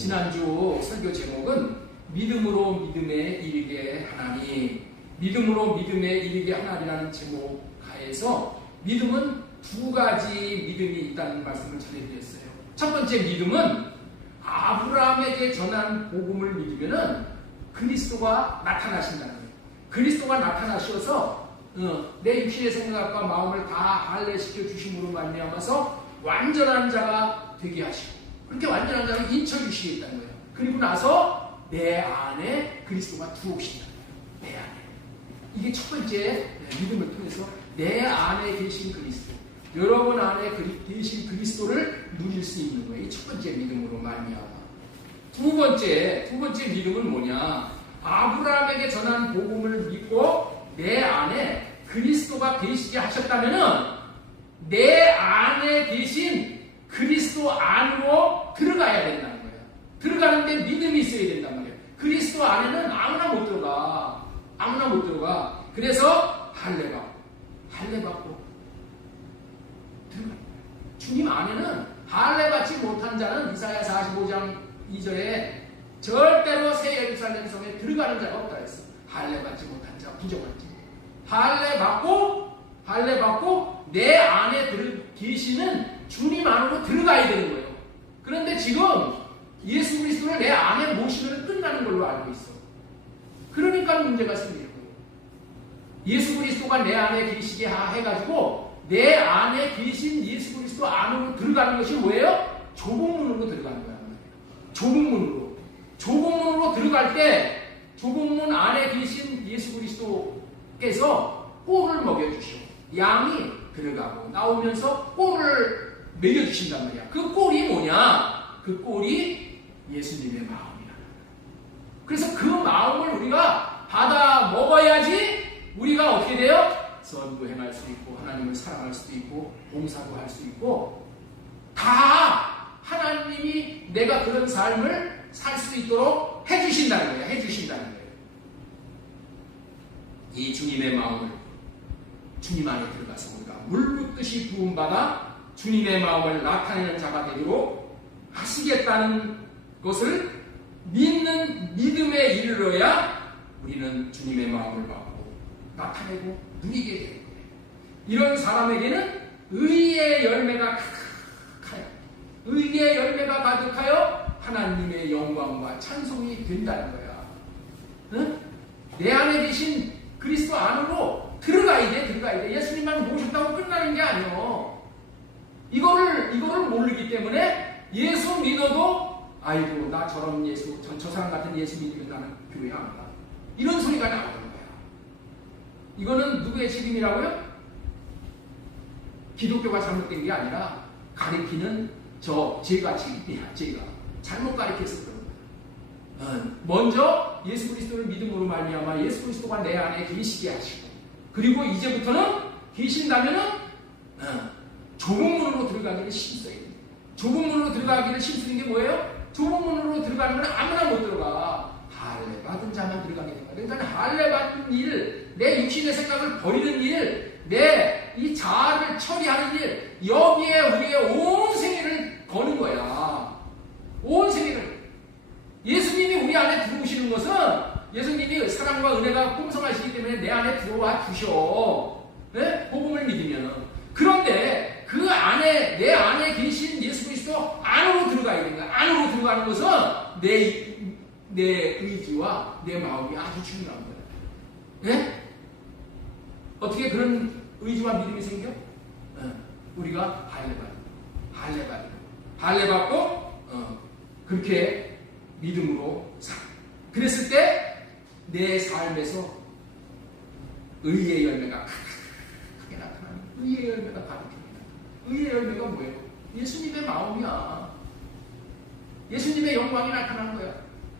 지난주 설교 제목은 믿음으로 믿음에 이르게 하나니, 믿음으로 믿음에 이르게 하나니라는 제목 하에서 믿음은 두 가지 믿음이 있다는 말씀을 전해드렸어요. 첫 번째 믿음은 아브라함에게 전한 복음을 믿으면은 그리스도가 나타나신다는 거예요. 그리스도가 나타나셔서 내 육신의 생각과 마음을 다 할례시켜 주심으로 말미암아서 완전한 자가 되게 하시고, 그렇게 완전한 자를 인쳐주시겠다는 거예요. 그리고 나서 내 안에 그리스도가 들어오신다는 거예요. 내 안에. 이게 첫 번째 믿음을 통해서 내 안에 계신 그리스도, 여러분 안에 계신 그리스도를 누릴 수 있는 거예요. 이 첫 번째 믿음으로 말미암아. 두 번째 믿음은 뭐냐? 아브라함에게 전한 복음을 믿고 내 안에 그리스도가 계시게 하셨다면은 내 안에 계신 그리스도 안으로 들어가야 된다는 거예요. 들어가는데 믿음이 있어야 된단 말이에요. 그리스도 안에는 아무나 못 들어가. 아무나 못 들어가. 그래서 할례 받고 들어가는 거예요. 주님 안에는 할례 받지 못한 자는 이사야 45장 2절에 절대로 새 예루살렘 성에 들어가는 자가 없다 했어. 할례 받지 못한 자, 부정한지. 할례 받고 내 안에 계시는 주님 안으로 들어가야 되는 거예요. 그런데 지금 예수 그리스도를 내 안에 모시면 끝나는 걸로 알고 있어. 그러니까 문제가 생기는 거예요. 예수 그리스도가 내 안에 계시게 해가지고 내 안에 계신 예수 그리스도 안으로 들어가는 것이 뭐예요? 좁은 문으로 들어가는 거야. 좁은 문으로 들어갈 때 좁은 문 안에 계신 예수 그리스도께서 꼴을 먹여주시오. 양이 들어가고 나오면서 꼴을 먹여주신단 말이야. 그 꼴이 뭐냐? 그 꼴이 예수님의 마음이야. 그래서 그 마음을 우리가 받아 먹어야지 우리가 어떻게 돼요? 선도 행할 수 있고 하나님을 사랑할 수도 있고 봉사도 할 수 있고, 다 하나님이 내가 그런 삶을 살 수 있도록 해주신다는 거예요. 이 주님의 마음을 주님 안에 들어가서 우리가 물 붓듯이 부음받아 주님의 마음을 나타내는 자가 되도록 하시겠다는 것을 믿는 믿음에 이르러야 우리는 주님의 마음을 받고 나타내고 누리게 되는 거예요. 이런 사람에게는 의의 열매가 가득하여, 의의 열매가 가득하여 하나님의 영광과 찬송이 된다는 거야. 응? 내 안에 계신 그리스도 안으로 들어가야 돼. 예수님만 모셨다고 끝나는 게 아니요. 이거를 모르기 때문에 예수 믿어도 아이고 나 저런 예수, 저 사람 같은 예수 믿으면 나는 교회 안 가. 이런 소리가 나오는 거야. 이거는 누구의 책임이라고요? 기독교가 잘못된 게 아니라 가리키는 제가 책임이야. 제가 잘못 가리켜서 그런 거야. 먼저 예수 그리스도를 믿음으로 말미암아 예수 그리스도가 내 안에 계시게 하시고, 그리고 이제부터는 계신다면은 좁은 문으로 들어가기를 힘써야 돼. 좁은 문으로 들어가기를 힘쓰는 게 뭐예요? 좁은 문으로 들어가는 건 아무나 못 들어가. 할례 받은 자만 들어가게 된다. 그러니까 할례 받은 일, 내 육신의 생각을 버리는 일, 내 이 자아를 처리하는 일, 여기에 우리의 온 생애를 거는 거야. 온 생애를. 예수님이 우리 안에 들어오시는 것은 예수님이 사랑과 은혜가 풍성하시기 때문에 내 안에 들어와 주셔. 네? 복음을 믿으면. 그런데 그 안에, 내 안에 계신 예수 그리스도 안으로 들어가야 되는 거야. 안으로 들어가는 것은 내 의지와 내 마음이 아주 중요한 거야. 네? 어떻게 그런 의지와 믿음이 생겨? 우리가 할례 받고 그렇게 믿음으로 살아. 그랬을 때 내 삶에서 의의 열매가 크게 나타나는, 의의 열매가 가득합니다. 의의 열매가 뭐예요? 예수님의 마음이야. 예수님의 영광이 나타나는 거야.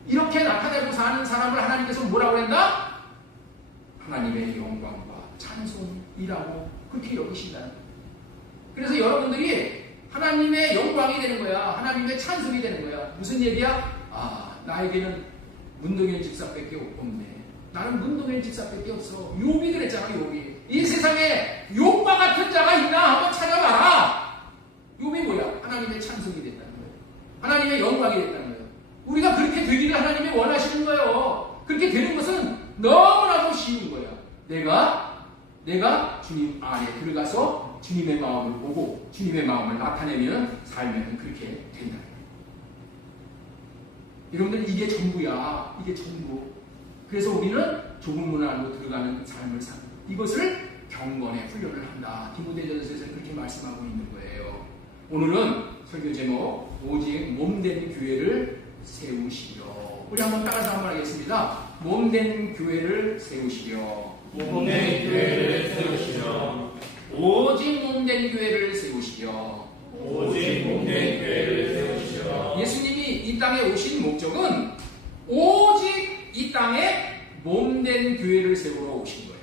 이렇게 나타내고 사는 사람을 하나님께서 뭐라고 한다? 하나님의 영광과 찬송이라고 그렇게 여기신다는 거예요. 그래서 여러분들이 하나님의 영광이 되는 거야. 하나님의 찬송이 되는 거야. 무슨 얘기야? 나에게는 문동현 집사밖에 없네. 나는 문동현 집사밖에 없어. 욥이 그랬잖아. 욥이. 이 세상에 욥과 같은 자가 있나 한번 찾아봐라. 욥이 뭐야? 하나님의 찬송이 됐다는 거예요. 하나님의 영광이 됐다는 거예요. 우리가 그렇게 되기를 하나님이 원하시는 거예요. 그렇게 되는 것은 너무나도 쉬운 거야. 내가 주님 안에 들어가서 주님의 마음을 보고 주님의 마음을 나타내면 살면 그렇게 된다. 여러분들 이게 전부야. 이게 전부. 그래서 우리는 좁은 문 안으로 들어가는 삶을 삽니다. 이것을 경건의 훈련을 한다. 디모데전서에서 그렇게 말씀하고 있는 거예요. 오늘은 설교 제목 오직 몸된 교회를 세우시려. 우리 한번 따라서 한번 하겠습니다. 몸된 교회를 세우시려. 몸된 교회를 세우시려. 오직 몸된 교회를 세우시려. 오직 몸된 교회를 세우시려. 예수님이 이 땅에 오신 목적은 오직 이 땅에 몸된 교회를 세우러 오신 거예요.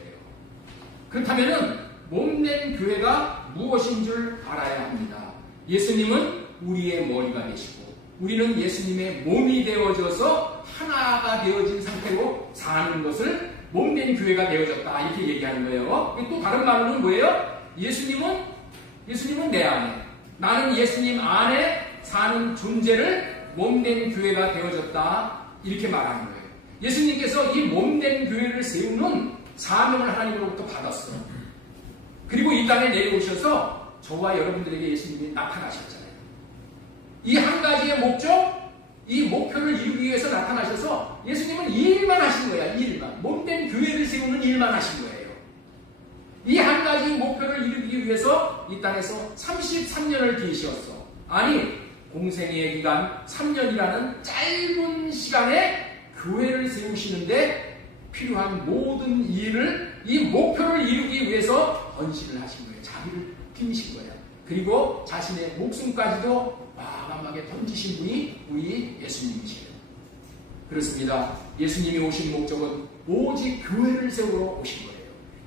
그렇다면 몸된 교회가 무엇인 줄 알아야 합니다. 예수님은 우리의 머리가 되시고 우리는 예수님의 몸이 되어져서 하나가 되어진 상태로 사는 것을 몸된 교회가 되어졌다 이렇게 얘기하는 거예요. 또 다른 말로는 뭐예요? 예수님은 내 안에, 나는 예수님 안에 사는 존재를 몸된 교회가 되어졌다 이렇게 말하는 거예요. 예수님께서 이 몸된 교회를 세우는 사명을 하나님으로부터 받았어요. 그리고 이 땅에 내려오셔서 저와 여러분들에게 예수님이 나타나셨잖아요. 이 한 가지의 목적, 이 목표를 이루기 위해서 나타나셔서 예수님은 이 일만 하신 거야. 이 일만. 몸된 교회를 세우는 일만 하신 거예요. 이 한 가지 목표를 이루기 위해서 이 땅에서 33년을 계셨어. 아니, 공생의 기간 3년이라는 짧은 시간에 교회를 세우시는데 필요한 모든 일을 이 목표를 이루기 위해서 헌신을 하신 거예요. 자기를 비우신 거예요. 그리고 자신의 목숨까지도 과감하게 던지신 분이 우리 예수님이시에요. 그렇습니다. 예수님이 오신 목적은 오직 교회를 세우러 오신 거예요.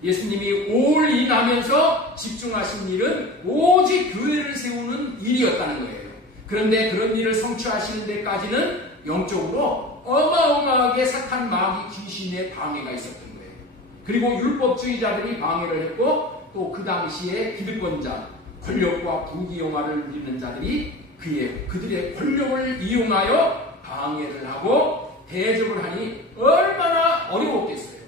예수님이 올인하면서 집중하신 일은 오직 교회를 세우는 일이었다는 거예요. 그런데 그런 일을 성취하시는 데까지는 영적으로 어마어마하게 사탄 마귀 귀신의 방해가 있었던 거예요. 그리고 율법주의자들이 방해를 했고 또 그 당시에 기득권자, 권력과 부귀영화를 누리는 자들이 그들의 권력을 이용하여 방해를 하고 대적을 하니 얼마나 어려웠겠어요.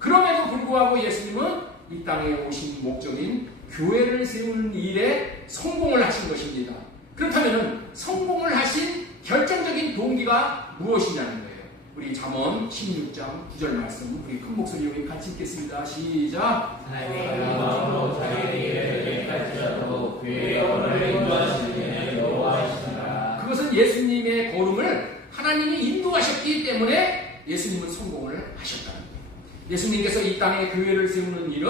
그럼에도 불구하고 예수님은 이 땅에 오신 목적인 교회를 세우는 일에 성공을 하신 것입니다. 그렇다면 성공을 하신 결정적인 동기가 무엇이냐는 거예요. 우리 잠언 16장 9절 말씀 우리 큰 목소리로 같이 읽겠습니다. 시작. 하나님의 마음으로 자기에게 갈지라도 그의 걸음을 인도하시는 여호와이시니라. 그것은 예수님의 걸음을 하나님이 인도하셨기 때문에 예수님은 성공을 하셨다는 거예요. 예수님께서 이 땅에 교회를 세우는 일은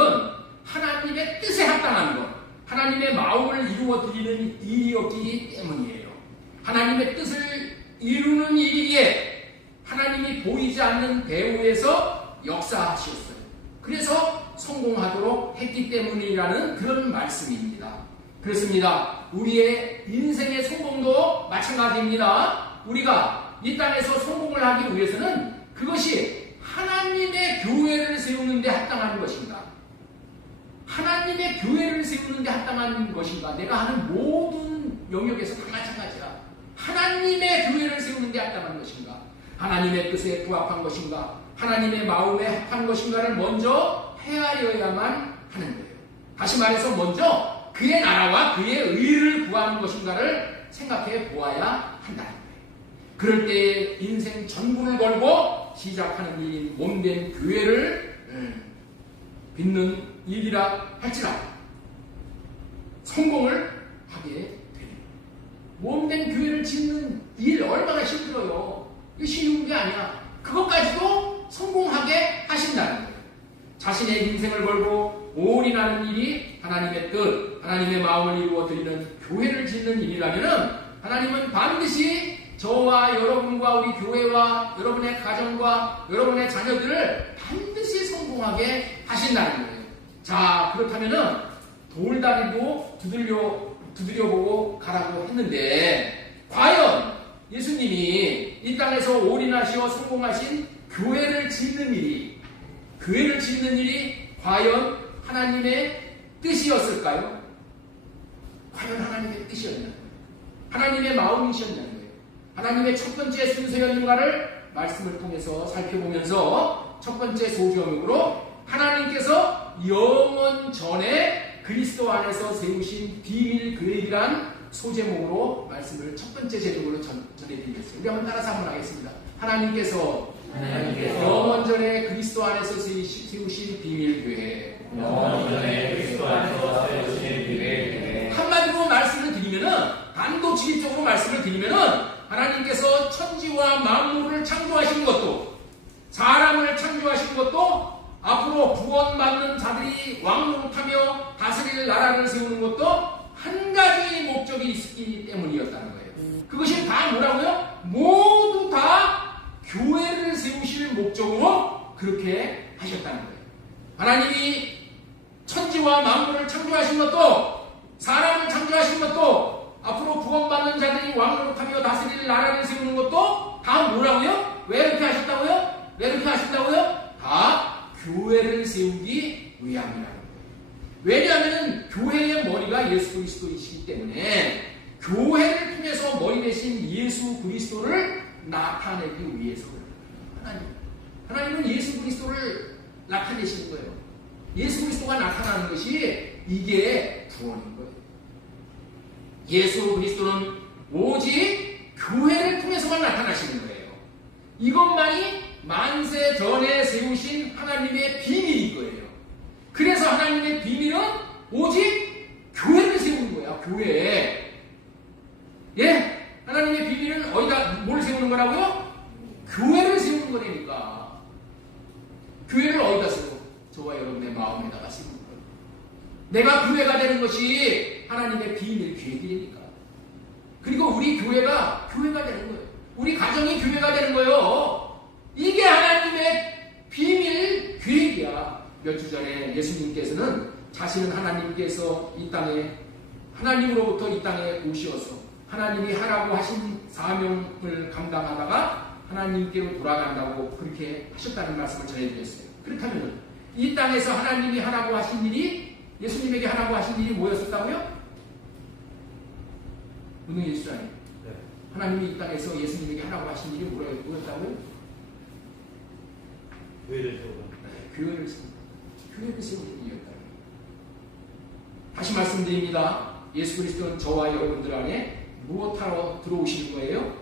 하나님의 뜻에 합당한 것, 하나님의 마음을 이루어 드리는 일이었기 때문이에요. 하나님의 뜻을 이루는 일이기에 하나님이 보이지 않는 배후에서 역사하셨어요. 그래서 성공하도록 했기 때문이라는 그런 말씀입니다. 그렇습니다. 우리의 인생의 성공도 마찬가지입니다. 우리가 이 땅에서 성공을 하기 위해서는 그것이 하나님의 교회를 세우는 데 합당한 것인가? 하나님의 교회를 세우는 데 합당한 것인가? 내가 하는 모든 영역에서 다 마찬가지야. 하나님의 교회를 세우는 데 합당한 것인가? 하나님의 뜻에 부합한 것인가? 하나님의 마음에 합한 것인가를 먼저 헤아려야만 하는 거예요. 다시 말해서 먼저 그의 나라와 그의 의를 구하는 것인가를 생각해 보아야 한다는 거예요. 그럴 때 인생 전부를 걸고 시작하는 일인 몸된 교회를 빚는 일이라 할지라도 성공을 하게 됩니다. 몸된 교회를 짓는 일 얼마나 힘들어요. 이거 쉬운 게 아니야. 그것까지도 성공하게 하신다는 거예요. 자신의 인생을 걸고 올인하는 일이 하나님의 뜻, 하나님의 마음을 이루어 드리는 교회를 짓는 일이라면 하나님은 반드시 저와 여러분과 우리 교회와 여러분의 가정과 여러분의 자녀들을 반드시 성공하게 하신다는 거예요. 자, 그렇다면은 돌다리도 두드려보고 가라고 했는데 과연 예수님이 이 땅에서 올인하시어 성공하신 교회를 짓는 일이 과연 하나님의 뜻이었을까요? 과연 하나님의 뜻이었냐는 거예요. 하나님의 마음이셨냐는 거예요. 하나님의 첫 번째 순서였는가를 말씀을 통해서 살펴보면서 첫 번째 소제목으로 하나님께서 영원 전에 그리스도 안에서 세우신 비밀 계획이란 소제목으로 말씀을 첫 번째 제목으로 전해드리겠습니다. 우리 한번 따라서 한번 하겠습니다. 하나님께서 영원 전에 그리스도 안에서 세우신 비밀 계획. 영원 전에 그리스도 안에서 세우신 비밀 계획. 한마디로 말씀을 드리면은, 단도직입적으로 말씀을 드리면은, 하나님께서 천지와 만물을 창조하신 것도, 사람을 창조하신 것도, 앞으로 구원받는 자들이 왕노릇하며 다스릴 나라를 세우는 것도 한 가지 목적이 있기 때문이었다는 거예요. 그것이 다 뭐라고요? 모두 다 교회를 세우실 목적으로 그렇게 하셨다는 거예요. 하나님이 천지와 만물을 창조하신 것도, 사람을 창조하신 것도, 앞으로 구원받는 자들이 왕노릇하며 다스릴 나라를 세우는 것도 다 뭐라고요? 왜 이렇게 하셨다고요? 왜 이렇게 하신다고요? 다 교회를 세우기 위함이라는 거예요. 왜냐하면 교회의 머리가 예수 그리스도이시기 때문에 교회를 통해서 머리 대신 예수 그리스도를 나타내기 위해서 하나님은 예수 그리스도를 나타내시는 거예요. 예수 그리스도가 나타나는 것이 이게 구원인 거예요. 예수 그리스도는 오직 교회를 통해서만 나타나시는 거예요. 이것만이 만세 전에 세우신 하나님의 비밀인 거예요. 그래서 하나님의 비밀은 오직 교회를 세우는 거야. 교회. 예? 하나님의 비밀은 어디다 뭘 세우는 거라고요? 교회를 세우는 거니까. 교회를 어디다 세워? 저와 여러분의 마음에다가 세우는 거예요. 내가 교회가 되는 것이 하나님의 비밀 계획이니까. 그리고 우리 교회가 되는 거예요. 우리 가정이 교회가 되는 거예요. 이게 하나님의 비밀 계획이야. 몇 주 전에 예수님께서는 자신은 하나님께서 이 땅에, 하나님으로부터 이 땅에 오시어서 하나님이 하라고 하신 사명을 감당하다가 하나님께로 돌아간다고 그렇게 하셨다는 말씀을 전해드렸어요. 그렇다면 이 땅에서 하나님이 하라고 하신 일이, 예수님에게 하라고 하신 일이 뭐였었다고요? 운동해 주시잖아요. 네. 하나님이 이 땅에서 예수님에게 하라고 하신 일이 뭐였다고요? 교회를 세우라. 교회를 세우는 일이었다. 다시 말씀드립니다. 예수 그리스도는 저와 여러분들 안에 무엇하러 들어오시는 거예요?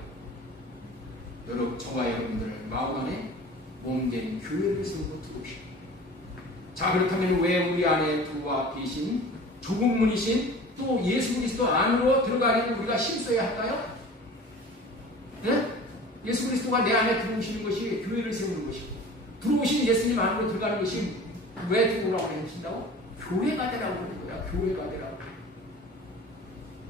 저와 여러분들 마음 안에 몸된 교회를 세우고 들어오시는 거예요. 자, 그렇다면 왜 우리 안에 들어와 계신 좁은 문이신 또 예수 그리스도 안으로 들어가려면 우리가 힘써야 할까요? 네? 예수 그리스도가 내 안에 들어오시는 것이 교회를 세우는 것이고, 들어오신 예수님 안으로 들어가는 것이 왜 들어오라고 하신다고? 교회가 되라고 그러는 거야. 교회가 되라고.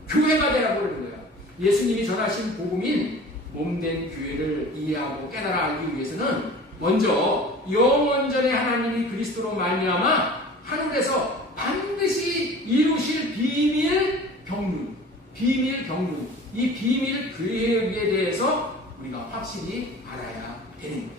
교회가 되라고 그러는 거야. 예수님이 전하신 복음인 몸된 교회를 이해하고 깨달아 알기 위해서는 먼저 영원전에 하나님이 그리스도로 말미암아 하늘에서 반드시 이루실 비밀 경륜, 이 비밀 계획에 대해서 우리가 확실히 알아야 되는 거예요.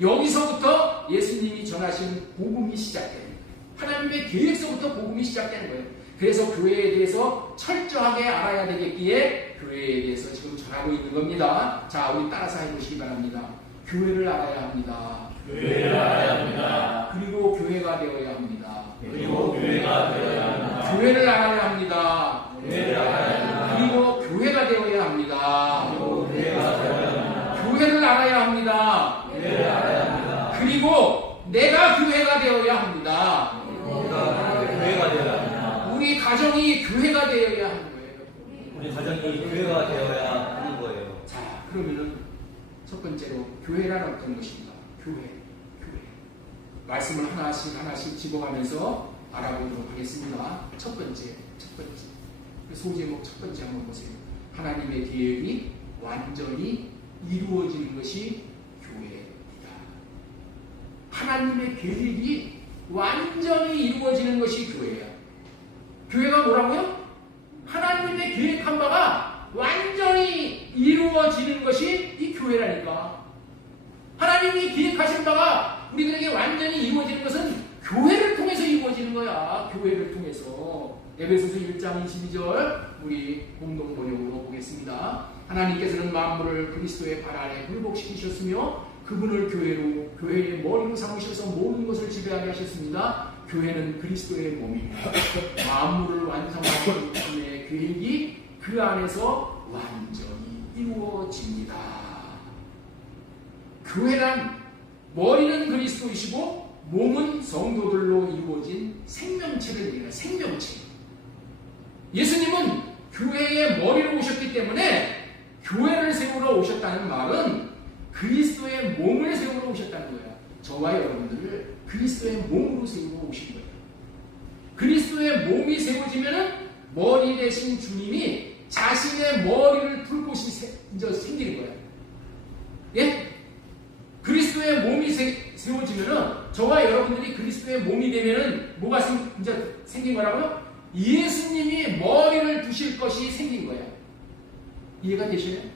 여기서부터 예수님이 전하신 복음이 시작되는 거예요. 하나님의 계획서부터 복음이 시작되는 거예요. 그래서 교회에 대해서 철저하게 알아야 되겠기에 교회에 대해서 지금 전하고 있는 겁니다. 자, 우리 따라서 해보시기 바랍니다. 교회를 알아야 합니다. 교회를 알아야 합니다. 그리고 교회가 되어야 합니다. 그리고 교회가 되어야 합니다. 교회를 알아야 합니다. 교회를 알아야 합니다. 그리고 교회가 되어야 합니다. 그리고 교회가 되어야 합니다. 교회를 알아야 합니다. 교회를 알아야 합니다. 그리고 내가 교회가 되어야 합니다. 우리가 교회가 되어야 합니다. 우리 가정이 교회가 되어야 하는 거예요. 우리 가정이 교회가 되어야 하는 거예요. 자, 그러면은 첫 번째로 교회란 어떤 것인가? 교회. 말씀을 하나씩 집어가면서 알아보도록 하겠습니다. 첫 번째. 소제목 첫 번째 한번 보세요. 하나님의 계획이 완전히 이루어지는 것이 교회입니다. 하나님의 계획이 완전히 이루어지는 것이 교회야. 교회가 뭐라고요? 하나님의 계획한 바가 완전히 이루어지는 것이 이 교회라니까. 하나님이 계획하신 바가 우리들에게 완전히 이루어지는 것은 교회를 통해서 이루어지는 거야. 교회를 통해서. 에베소서 1장 22절 우리 공동 번역으로 보겠습니다. 하나님께서는 만물을 그리스도의 발 아래 굴복시키셨으며 그분을 교회의 머리로 삼으셔서 모든 것을 지배하게 하셨습니다. 교회는 그리스도의 몸입니다. 만물을 완성하는 그의 계획이 그 안에서 완전히 이루어집니다. 교회란 머리는 그리스도이시고 몸은 성도들로 이루어진 생명체를 얘기해요. 생명체. 예수님은 교회의 머리로 오셨기 때문에 교회를 세우러 오셨다는 말은 그리스도의 몸을 세우러 오셨다는 거예요. 저와 여러분들을 그리스도의 몸으로 세우러 오신 거예요. 그리스도의 몸이 세워지면은 머리 대신 주님이 자신의 머리를 풀 곳이 이제 생기는 거예요. 예? 그리스도의 몸이 세워지면은 저와 여러분들이 그리스도의 몸이 되면은 뭐가 이제 생긴 거라고요? 예수님이 머리를 두실 것이 생긴 거예요. 이해가 되시나요?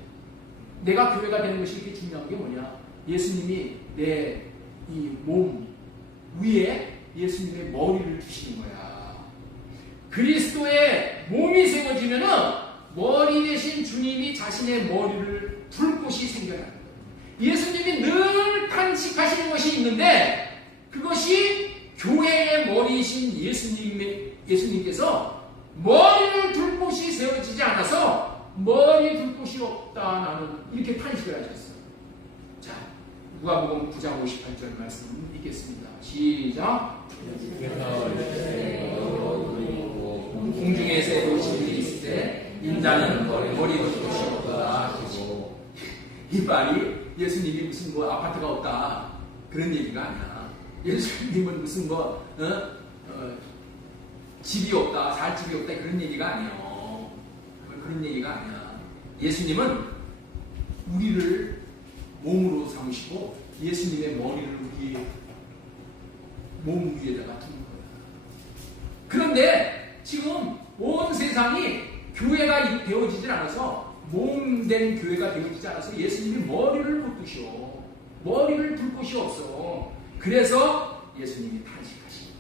내가 교회가 되는 것이 이렇게 중요한 게 뭐냐? 예수님이 내 이 몸 위에 예수님의 머리를 두시는 거야. 그리스도의 몸이 세워지면은 머리 대신 주님이 자신의 머리를 둘 곳이 생겨나는 거예요. 예수님이 늘 탄식하시는 것이 있는데 그것이 교회의 머리이신 예수님께서 머리를 둘 곳이 세워지지 않아서 머리 둘 곳이 없다 나는 이렇게 탄식을 하셨어요. 자, 누가복음 9장 58절 말씀 읽겠습니다. 시작. 공중에 새로 집이 있으되 인자는 머리 둘 곳이 없다 하시고, 이 말이 예수님이 무슨 뭐 아파트가 없다 그런 얘기가 아니야. 예수님은 무슨 집이 없다, 살 집이 없다 그런 얘기가 아니에요. 그런 얘기가 아니야. 예수님은 우리를 몸으로 삼으시고 예수님의 머리를 우리 몸 위에다가 두는 거야. 그런데 지금 온 세상이 교회가 되어지질 않아서, 몸된 교회가 되어지지 않아서 예수님이 머리를 못 두셔. 머리를 둘 곳이 없어. 그래서 예수님이 탄식하시고,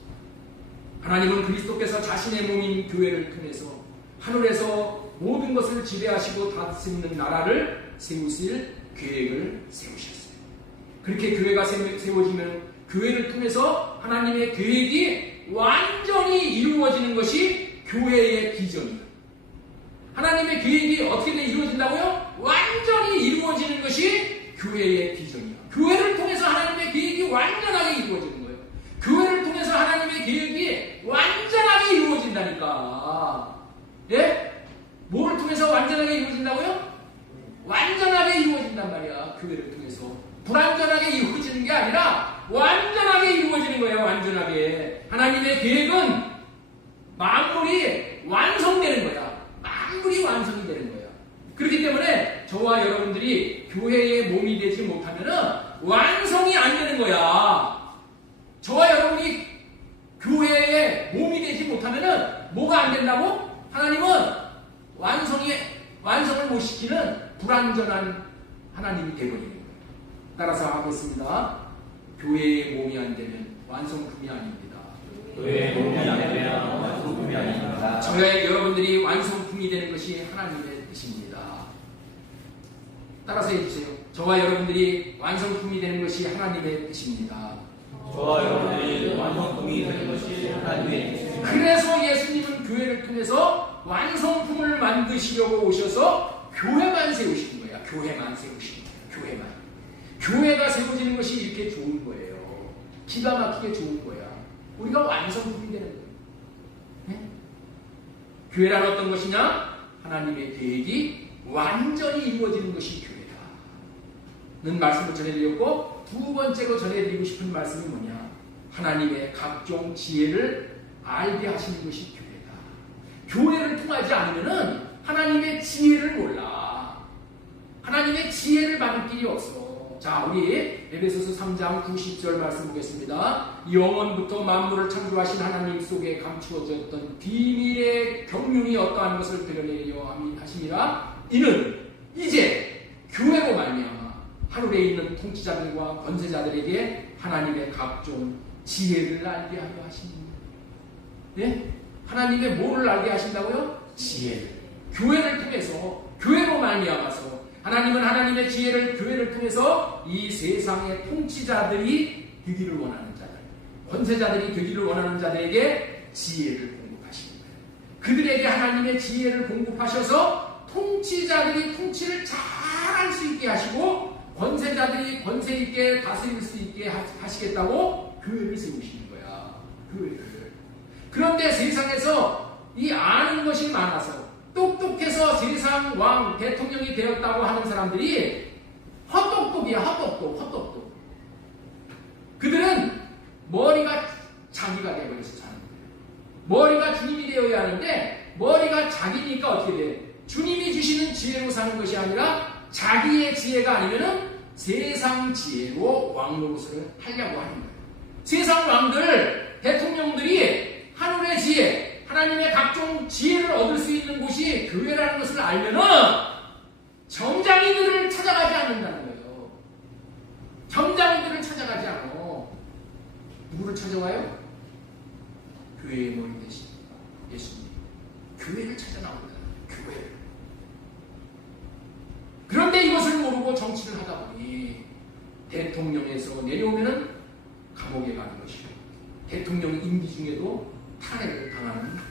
하나님은 그리스도께서 자신의 몸인 교회를 통해서 하늘에서 모든 것을 지배하시고 다스리는 나라를 세우실 계획을 세우셨어요. 그렇게 교회가 세워지면 교회를 통해서 하나님의 계획이 완전히 이루어지는 것이 교회의 비전이에요. 하나님의 계획이 어떻게 이루어진다고요? 완전히 이루어지는 것이 교회의 비전이에요. 교회를 통해서 하나님의 계획이 완전하게 이루어지는 거예요. 교회를 통해서 하나님의 계획이 완전하게 이루어진다니까. 예? 뭐를 통해서 완전하게 이루어진다고요? 완전하게 이루어진단 말이야. 교회를 통해서. 불완전하게 이루어지는 게 아니라 완전하게 이루어지는 거예요. 완전하게. 하나님의 계획은 만물이 완성되는 거야. 만물이 완성이 되는 거야. 그렇기 때문에 저와 여러분들이 교회의 몸이 되지 못하면 완성이 안 되는 거야. 저와 여러분이 교회의 몸이 되지 못하면 뭐가 안 된다고? 하나님은 완성을 못 시키는 불완전한 하나님이 되어버리는 거예요. 따라서 하겠습니다. 교회의 몸이 안 되면 완성품이 아닙니다. 교회의 몸이 안 되면 완성품이 아닙니다. 저의 여러분들이 완성품이 되는 것이 하나님의 뜻입니다. 따라서 해주세요. 저와 여러분들이 완성품이 되는 것이 하나님의 뜻입니다. 저와 여러분들이 완성품이 되는 것이 하나님의 뜻입니다. 그래서 예수님은 교회를 통해서 완성품을 만드시려고 오셔서 교회만 세우신 거야. 교회만 세우신 거야. 교회만. 교회가 세워지는 것이 이렇게 좋은 거예요. 기가 막히게 좋은 거야. 우리가 완성품이 되는 거예요. 네? 교회란 어떤 것이냐? 하나님의 계획이 완전히 이루어지는 것이 교회다는 말씀을 전해드렸고, 두 번째로 전해드리고 싶은 말씀이 뭐냐? 하나님의 각종 지혜를 알게 하시는 것이 교회다. 교회를 통하지 않으면 하나님의 지혜를 몰라. 하나님의 지혜를 받을 길이 없어. 자, 우리 에베소서 3장 90절 말씀 보겠습니다. 영원부터 만물을 창조하신 하나님 속에 감추어졌던 비밀의 경륜이 어떠한 것을 드러내려 하시니라. 이는 이제 교회로 말미암아 하늘에 있는 통치자들과 권세자들에게 하나님의 각종 지혜를 알게 하려 하십니다. 네? 하나님의 뭐를 알게 하신다고요? 지혜를. 교회를 통해서 교회로 말미암아서 하나님은 하나님의 지혜를 교회를 통해서 이 세상의 통치자들이 되기를 원하는 자들, 권세자들이 되기를 원하는 자들에게 지혜를 공급하십니다. 그들에게 하나님의 지혜를 공급하셔서 통치자들이 통치를 잘 할 수 있게 하시고 권세자들이 권세 있게 다스릴 수 있게 하시겠다고 교회를 세우시는 거야. 교회를. 그런데 세상에서 이 아는 것이 많아서 똑똑해서 세상 왕 대통령이 되었다고 하는 사람들이 헛똑똑이야. 헛똑똑. 그들은 머리가 자기가 되어버려서 사는 거예요. 머리가 주님이 되어야 하는데 머리가 자기니까 어떻게 돼? 주님이 주시는 지혜로 사는 것이 아니라 자기의 지혜가 아니면은 세상 지혜로 왕 노릇을 하려고 하는 거예요. 세상 왕들, 대통령들이 하늘의 지혜, 하나님의 각종 지혜를 얻을 수 있는 곳이 교회라는 것을 알면은 점장이들을 찾아가지 않는다는 거예요. 점장이들을 찾아가지 않아. 누구를 찾아와요? 교회의 머리 대신 예수님. 교회를 찾아 나온다. 교회를. 그런데 이것을 모르고 정치를 하다 보니 대통령에서 내려오면은 감옥에 가는 것이고 대통령 임기 중에도 탄핵을 당하는 거예요.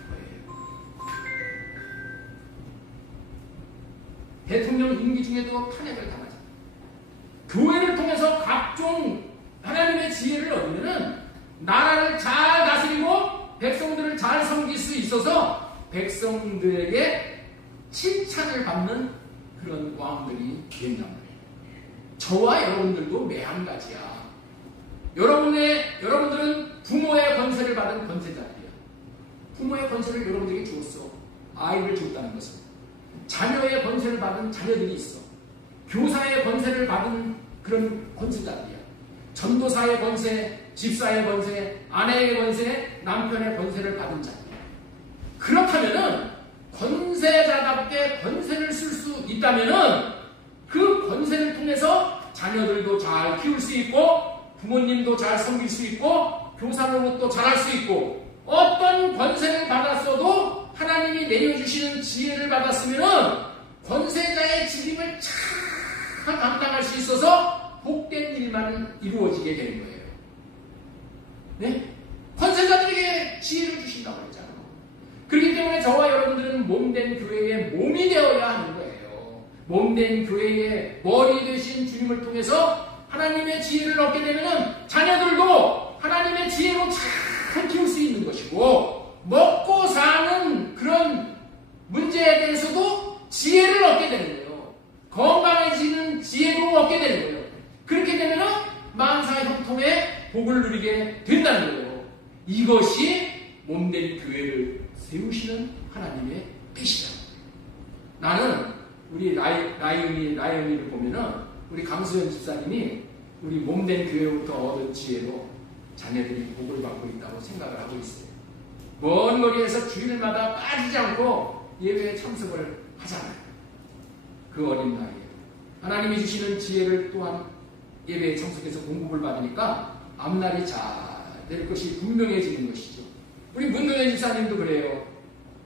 대통령 임기 중에도 탄핵을 당하죠. 교회를 통해서 각종 하나님의 지혜를 얻으면은 나라를 잘 다스리고 백성들을 잘 섬길 수 있어서 백성들에게 칭찬을 받는 그런 왕들이 된단 말이에요. 저와 여러분들도 매한가지야. 여러분들은 부모의 권세를 받은 권세자들이야. 부모의 권세를 여러분들에게 주었어. 아이를 줬다는 것은. 자녀의 권세를 받은 자녀들이 있어. 교사의 권세를 받은 그런 권세자들이야. 전도사의 권세, 집사의 권세, 아내의 권세, 남편의 권세를 받은 자들이야. 그렇다면은 권세자답게 권세를 쓸 수 있다면은 그 권세를 통해서 자녀들도 잘 키울 수 있고 부모님도 잘 섬길 수 있고 교사로도 잘할 수 있고 어떤 권세를 받았어도 하나님이 내려주시는 지혜를 받았으면은 권세자의 직임을 잘 감당할 수 있어서 복된 일만 이루어지게 되는 거예요. 네? 권세자들에게 지혜를 주신다고 했잖아요. 그렇기 때문에 저와 여러분들은 몸된 교회의 몸이 되어야 하는 거예요. 몸된 교회의 머리 되신 주님을 통해서 하나님의 지혜를 얻게 되면 자녀들도 하나님의 지혜로 잘 키울 수 있는 것이고 먹고 사는 그런 문제에 대해서도 지혜를 얻게 되는 거예요. 건강해지는 지혜도 얻게 되는 거예요. 그렇게 되면 만사형통의 복을 누리게 된다는 거예요. 이것이 몸된 교회를 세우시는 하나님의 뜻이다. 나는 우리 라이언이를 보면은 우리 강수현 집사님이 우리 몸된 교회부터 얻은 지혜로 자녀들이 복을 받고 있다고 생각을 하고 있어요. 먼 거리에서 주일마다 빠지지 않고 예배에 참석을 하잖아요. 그 어린 나이에 하나님이 주시는 지혜를 또한 예배에 참석해서 공급을 받으니까 앞날이 잘 될 것이 분명해지는 것이죠. 우리 문동현 집사님도 그래요.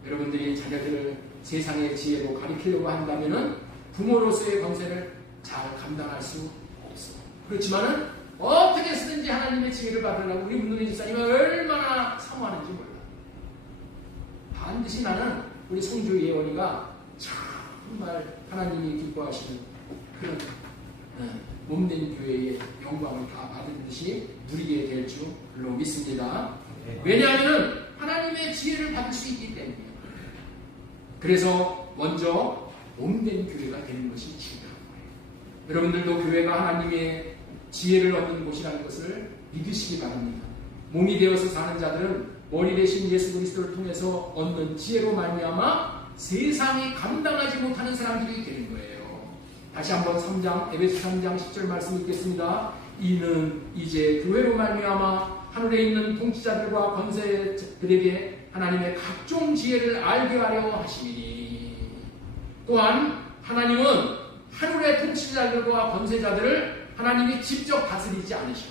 여러분들이 자녀들을 세상의 지혜로 가리키려고 한다면은 부모로서의 권세를 잘 감당할 수 없어. 그렇지만은 어떻게 쓰든지 하나님의 지혜를 받으려고 우리 문동현 집사님이 얼마나 사모하는지 몰라. 반드시 나는 우리 성주 예원이가 정말 하나님이 기뻐하시는 그런 몸된 교회의 영광을 다 받은 듯이 누리게 될 줄로 믿습니다. 왜냐하면 하나님의 지혜를 받을 수 있기 때문이에요. 그래서 먼저 몸된 교회가 되는 것이 중요한 거예요. 여러분들도 교회가 하나님의 지혜를 얻는 곳이라는 것을 믿으시기 바랍니다. 몸이 되어서 사는 자들은 머리 대신 예수 그리스도를 통해서 얻는 지혜로 말미암아 세상이 감당하지 못하는 사람들이 되는 거예요. 다시 한번 에베소 3장 10절 말씀 읽겠습니다. 이는 이제 교회로 말미암아 하늘에 있는 통치자들과 권세들에게 하나님의 각종 지혜를 알게 하려 하시니 또한 하나님은 하늘의 통치자들과 권세자들을 하나님이 직접 다스리지 않으셔.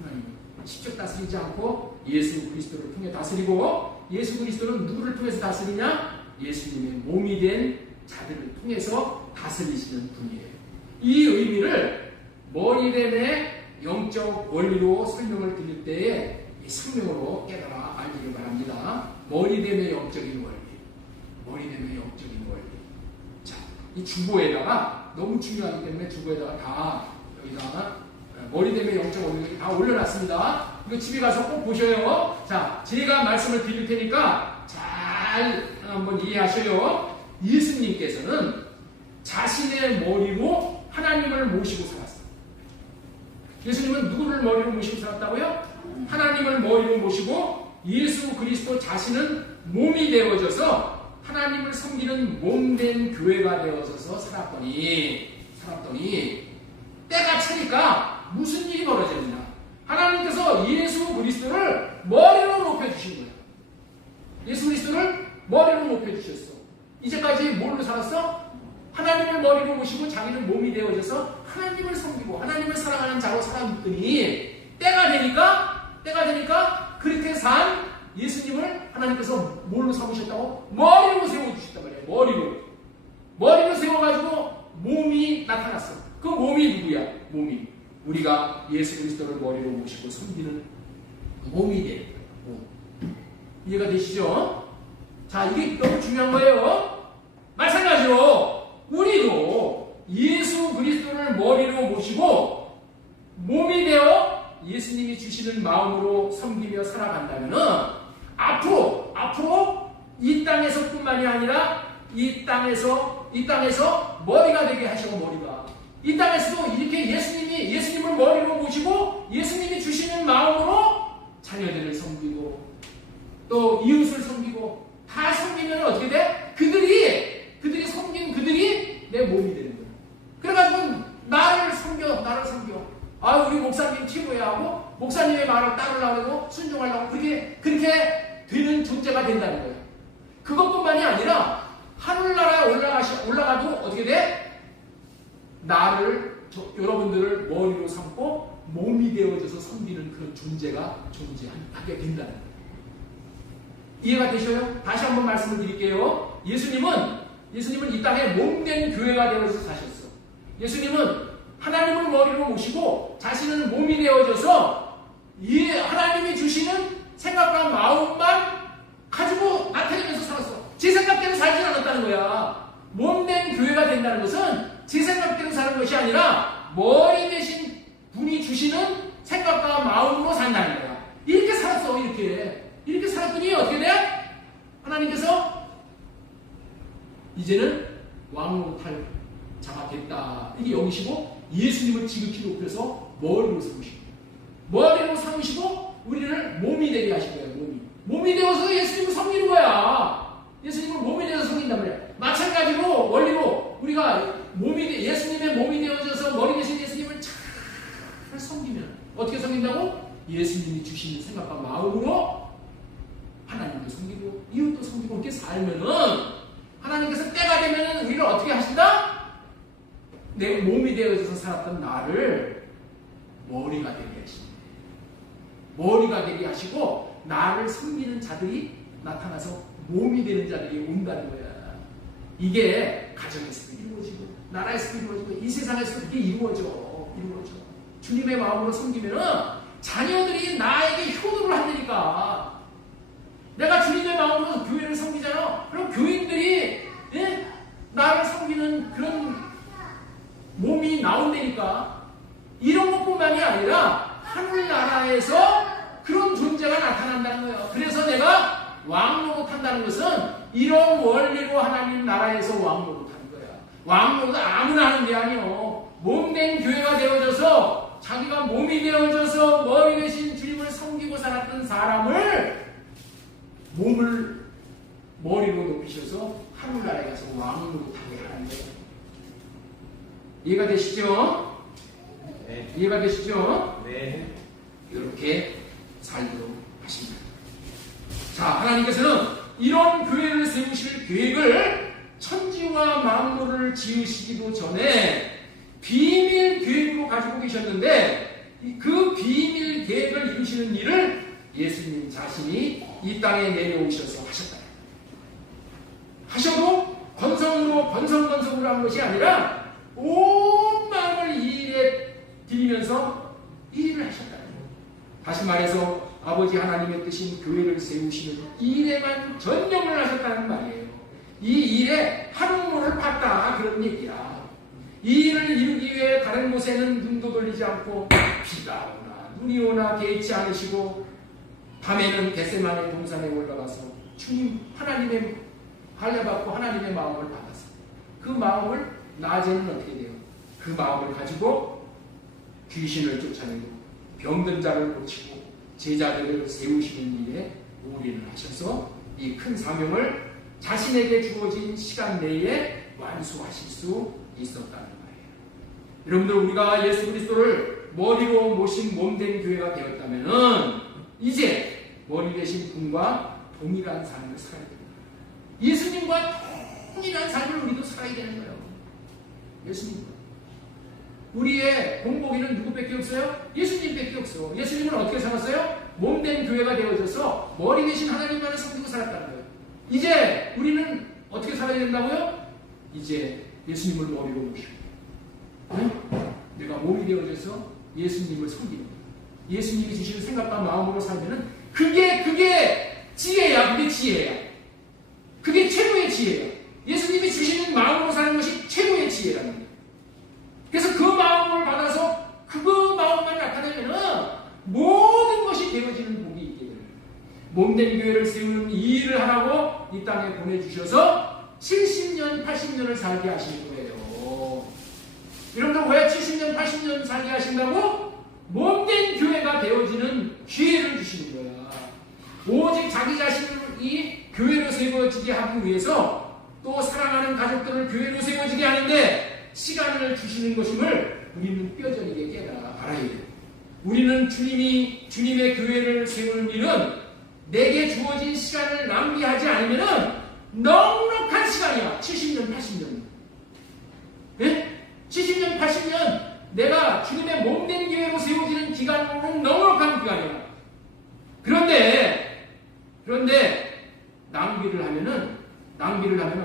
하나님 직접 다스리지 않고 예수 그리스도를 통해 다스리고 예수 그리스도는 누구를 통해서 다스리냐? 예수님의 몸이 된 자들을 통해서 다스리시는 분이에요. 이 의미를 머리됨의 영적 원리로 설명을 드릴 때에 이 성명으로 깨달아 알기를 바랍니다. 머리됨의 영적인 원리. 머리됨의 영적인 원리. 자, 이 주보에다가 너무 중요하기 때문에 주보에다가 다 여기다가 머리됨의 영적 원리를 다 올려놨습니다. 이거 집에 가서 꼭 보셔요. 자, 제가 말씀을 드릴 테니까 잘 한번 이해하셔요. 예수님께서는 자신의 머리로 하나님을 모시고 살았어요. 예수님은 누구를 머리로 모시고 살았다고요? 하나님을 머리로 모시고 예수 그리스도 자신은 몸이 되어져서 하나님을 섬기는 몸된 교회가 되어져서 살았더니 때가 차니까 무슨 일이 벌어집니다. 하나님께서 예수 그리스도를 머리로 높여주신 거예요. 예수 그리스도를 머리로 높여주셨어. 이제까지 뭘로 살았어? 하나님을 머리로 모시고 자기는 몸이 되어져서 하나님을 섬기고 하나님을 사랑하는 자로 살았더니 때가 되니까 그렇게 산 예수님을 하나님께서 뭘로 삼으셨다고? 머리로 세워주셨단 말이에요. 머리로 세워가지고 몸이 나타났어. 그 몸이 누구야? 몸이 우리가 예수 그리스도를 머리로 모시고 섬기는 몸이 되는 거예요. 이해가 되시죠? 자, 이게 너무 중요한 거예요. 마찬가지로 우리도 예수 그리스도를 머리로 모시고 몸이 되어 예수님이 주시는 마음으로 섬기며 살아간다면 앞으로 이 땅에서뿐만이 아니라 이 땅에서 머리가 되게 하시고 머리가 이 땅에서도 이렇게 예수님을 머리로 모시고 예수님이 주시는 마음으로 자녀들을 섬기고 또 이웃을 섬기고 다 섬기면 어떻게 돼? 그들이 섬긴 그들이 내 몸이 되는 거야. 그래가지고 나를 섬겨. 아, 우리 목사님 최고야 하고 목사님의 말을 따르려고 순종하려고 그렇게 되는 존재가 된다는 거예요. 그것뿐만이 아니라 하늘나라에 올라가도 어떻게 돼? 여러분들을 머리로 삼고 몸이 되어져서 섬기는 그런 존재하게 된다는 거예요. 이해가 되셔요? 다시 한번 말씀을 드릴게요. 예수님은 이 땅에 몸된 교회가 되어서 사셨어. 예수님은 하나님을 머리로 모시고 자신은 몸이 되어져서 이 하나님이 주시는 생각과 마음만 가지고 나타내면서 살았어. 제 생각대로 살지 않았다는 거야. 몸된 교회가 된다는 것은 제 생각대로 사는 것이 아니라 머리 대신 분이 주시는 생각과 마음으로 산다는 거야. 이렇게 살았어. 이렇게 살았더니 어떻게 돼? 하나님께서 이제는 왕노릇할 자가 됐다. 이게 영이시고 예수님을 지극히 높여서 머리로 삼으시고 우리를 몸이 되게 하신 거예요. 몸이 되어서 예수님을 섬기는 거야. 예수님을 몸이 되어서 섬긴단 말이야. 마찬가지로 원리로 우리가 예수님의 몸이 되어져서 머리 대신 예수님을 잘 섬기면 어떻게 섬긴다고? 예수님이 주시는 생각과 마음으로 하나님도 섬기고 이웃도 섬기고 이렇게 살면은 하나님께서 때가 되면은 우리를 어떻게 하신다? 내 몸이 되어져서 살았던 나를 머리가 되게 하십니다. 머리가 되게 하시고 나를 섬기는 자들이 나타나서 몸이 되는 자들이 온다는 거야. 이게 가정에서도 이루어지고 나라에서도 이루어지고 이 세상에서도 이게 이루어져. 주님의 마음으로 섬기면은 자녀들이 나에게 효도를 한다니까. 내가 주님의 마음으로 교회를 섬기잖아. 그럼 교인들이 나를 섬기는 그런 몸이 나온다니까. 이런 것뿐만이 아니라 하늘나라에서 그런 존재가 나타난다는 거예요. 그래서 내가 왕노릇한다는 것은 이런 원리로 하나님 나라에서 왕노릇하는 거야. 왕노릇 아무나 하는 게 아니요. 몸된 교회가 되어져서 자기가 몸이 되어져서 머리 대신 주님을 섬기고 살았던 사람을 몸을 머리로 높이셔서 하늘나라에 가서 왕노릇하게 하는 거예요. 이해가 되시죠? 네. 이해가 되시죠? 네. 이렇게 살도록 하십니다. 자, 하나님께서는 이런 교회를 세우실 계획을 천지와 만물을 지으시기도 전에 비밀 계획으로 가지고 계셨는데 그 비밀 계획을 이루시는 일을 예수님 자신이 이 땅에 내려오셔서 하셨다. 하셔도 권성 건성으로 한 것이 아니라 온 마음을 이 일에 드리면서 이 일을 하셨다는 거예요. 다시 말해서 아버지 하나님의 뜻인 교회를 세우시는 이 일에만 전념을 하셨다는 말이에요. 이 일에 한우물을 팠다 그런 얘기야. 이 일을 이루기 위해 다른 곳에는 눈도 돌리지 않고 비가 오나 눈이 오나 개의치 않으시고 밤에는 겟세마네 동산에 올라가서 주님 하나님의 할례받고 하나님의 마음을 받았어요. 그 마음을 낮에는 어떻게 돼요? 그 마음을 가지고 귀신을 쫓아내고 병든 자를 고치고 제자들을 세우시는 일에 올인을 하셔서 이 큰 사명을 자신에게 주어진 시간 내에 완수하실 수 있었다는 거예요. 여러분들 우리가 예수 그리스도를 머리로 모신 몸된 교회가 되었다면 이제 머리 되신 분과 동일한 삶을 살아야 됩니다. 예수님과 동일한 삶을 우리도 살아야 되는 거예요. 예수님과. 우리의 본보기는 누구밖에 없어요? 예수님밖에 없어. 예수님은 어떻게 살았어요? 몸된 교회가 되어져서 머리 대신 하나님만을 섬기고 살았다는 거예요. 이제 우리는 어떻게 살아야 된다고요? 이제 예수님을 머리로 모시고 내가 몸이 되어져서 예수님을 섬기는 거예요. 예수님이 주시는 생각과 마음으로 살면은 그게 지혜야. 그게 지혜야. 그게 최고의 지혜야. 예수님이 주시는 마음으로 사는 것이 최고의 지혜라는 거예요. 그래서 그 마음을 받아서 그 마음만 나타내면은 모든 것이 되어지는 복이 있게 됩니다. 몸된 교회를 세우는 이 일을 하라고 이 땅에 보내주셔서 70년, 80년을 살게 하시는 거예요. 여러분들 왜 70년, 80년 살게 하신다고? 몸된 교회가 되어지는 기회를 주시는 거야. 오직 자기 자신이 교회로 세워지게 하기 위해서 또 사랑하는 가족들을 교회로 세워지게 하는데 시간을 주시는 것임을 우리는 뼈저리게 알아야 돼요. 우리는 주님의 교회를 세우는 일은 내게 주어진 시간을 낭비하지 않으면 넉넉한 시간이야. 70년, 80년. 예? 70년, 80년 내가 주님의 몸된 교회로 세워지는 기간은 넉넉한 기간이야. 그런데 낭비를 하면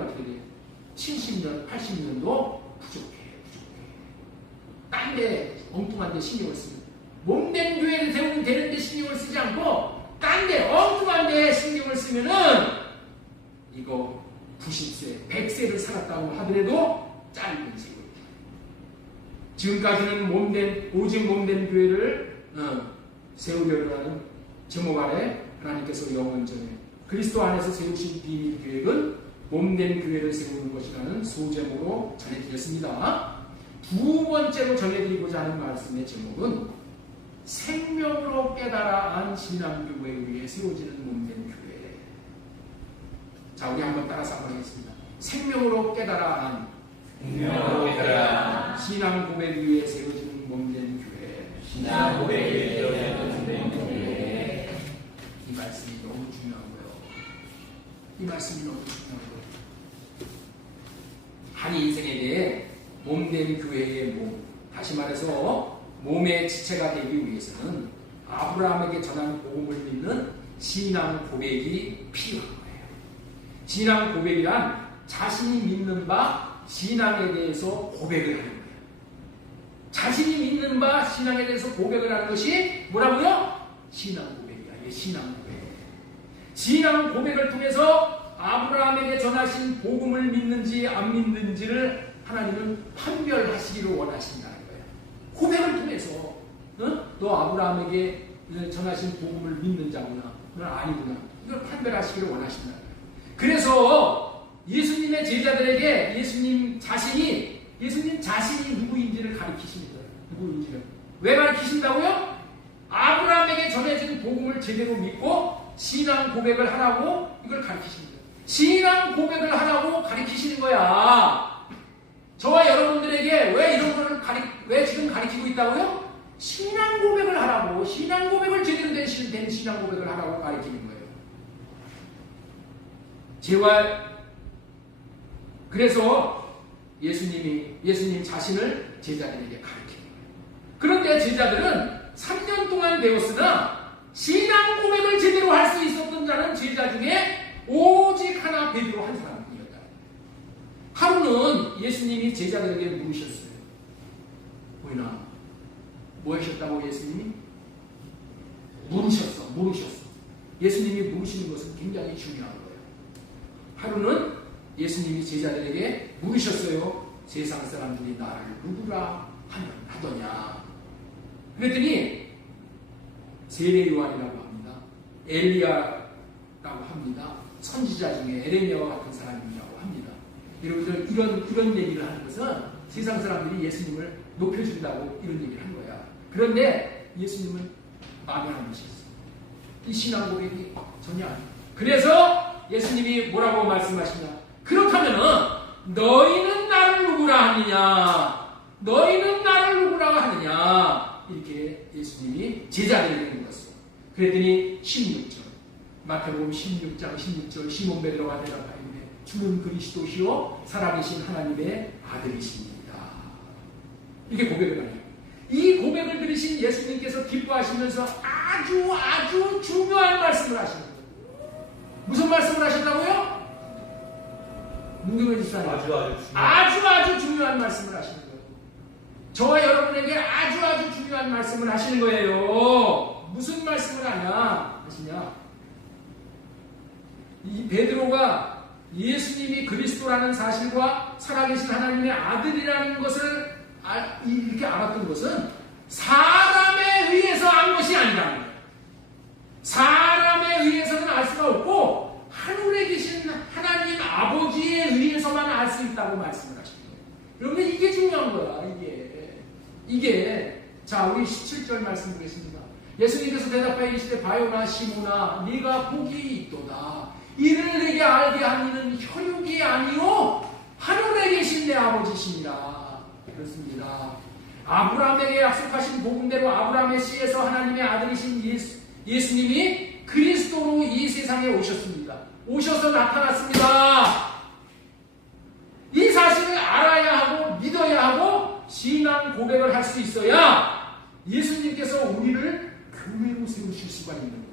어떻게 돼요? 70년, 80년도 부족해. 딴 데 엉뚱한 데 신경을 쓰면 몸된 교회를 세우면 되는데 신경을 쓰지 않고 딴 데 엉뚱한 데 신경을 쓰면은 이거 90세, 100세를 살았다고 하더라도 짧은 세월. 지금까지는 오직 몸된 교회를 세우려고 하는 제목 아래 하나님께서 영원전에 그리스도 안에서 세우신 비밀 계획은 몸된 교회를 세우는 것이라는 소제목으로 전해드렸습니다. 두 번째로 전해드리고자 하는 말씀의 제목은 생명으로 깨달아 안 신앙교회에 의해 세워지는 몸된 교회. 자, 우리 한번 따라서 한번 하겠습니다. 생명으로 깨달아 안 신앙 고백에 의해 세워지는 몸된 교회. 신앙 고백에 의해 세워지는 몸된 교회. 이 말씀이 너무 중요한 거예요. 이 말씀이 너무 중요한 거예요. 한 인생에 대해 몸된 교회의 몸, 다시 말해서 몸의 지체가 되기 위해서는 아브라함에게 전한 복음을 믿는 신앙 고백이 필요한 거예요. 신앙 고백이란 자신이 믿는 바 신앙에 대해서 고백을 하는 거예요. 자신이 믿는 바 신앙에 대해서 고백을 하는 것이 뭐라고요? 신앙 고백이야. 이게 신앙 고백. 신앙 고백을 통해서 아브라함에게 전하신 복음을 믿는지 안 믿는지를 하나님은 판별하시기를 원하신다는 거예요. 고백을 통해서 너 아브라함에게 전하신 복음을 믿는 자구나, 넌 아니구나, 이걸 판별하시기를 원하신다는 거예요. 그래서 예수님의 제자들에게 예수님 자신이 누구인지를 가르치십니다. 누구인지를. 왜 가르치신다고요? 아브라함에게 전해진 복음을 제대로 믿고 신앙 고백을 하라고 이걸 가르치십니다. 신앙 고백을 하라고 가르치시는 거야. 저와 여러분들에게 왜 이런 거를 왜 지금 가르치고 있다고요? 신앙 고백을 하라고, 신앙 고백을 제대로 된 신앙 고백을 하라고 가르치는 거예요. 그래서 예수님 자신을 제자들에게 가르치는 거예요. 그런데 제자들은 3년 동안 배웠으나 신앙 고백을 제대로 할 수 있었던 자는 제자 중에 오직 하나 베드로 한 사람이었다. 하루는 예수님이 제자들에게 물으셨어요. 보이나? 뭐 하셨다고 예수님이? 물으셨어. 예수님이 물으시는 것은 굉장히 중요한 거예요. 하루는 예수님이 제자들에게 물으셨어요. 세상 사람들이 나를 누구라 하더냐. 그랬더니 세례 요한이라고 합니다. 엘리야라고 합니다. 선지자 중에 에레미야와 같은 사람이라고 합니다. 여러분들 이런 얘기를 하는 것은 세상 사람들이 예수님을 높여준다고 이런 얘기를 한 거야. 그런데 예수님은 마음에 안 드셨어. 이 신앙 고백이 전혀 아니에요. 그래서 예수님이 뭐라고 말씀하시냐? 그렇다면은 너희는 나를 누구라 하느냐? 너희는 나를 누구라 하느냐? 이렇게 예수님이 제자들에게 물었어요. 그랬더니 16절 마태복음 16장 16절 시몬 베드로가 대답하였는데 주는 그리스도시요 살아계신 하나님의 아들이십니다. 이게 고백을 하네요. 이 고백을 들으신 예수님께서 기뻐하시면서 아주 중요한 말씀을 하시는 거예요. 무슨 말씀을 하셨다고요? 문경현 집사님. 아주 중요한 말씀을 하시는 거예요. 저와 여러분에게 아주 중요한 말씀을 하시는 거예요. 무슨 말씀을 하시냐? 이 베드로가 예수님이 그리스도라는 사실과 살아계신 하나님의 아들이라는 것을 이렇게 알았던 것은 사람에 의해서 안 것이 아니라는 거예요. 사람에 의해서는 알 수가 없고 하늘에 계신 하나님 아버지에 의해서만 알 수 있다고 말씀을 하시는 거예요. 여러분 이게 중요한 거야. 이게 자 우리 17절 말씀 보겠습니다. 예수님께서 대답하여 이르시되 바요나 시모나 네가 복이 있도다. 이를 내게 알게 한 이는 혈육이 아니요 하늘에 계신 내 아버지시니라. 그렇습니다. 아브라함에게 약속하신 복음대로 아브라함의 씨에서 하나님의 아들이신 예수님이 그리스도로 이 세상에 오셨습니다. 오셔서 나타났습니다. 이 사실을 알아야 하고 믿어야 하고 신앙 고백을 할 수 있어야 예수님께서 우리를 교회로 세우실 수가 있는 거예요.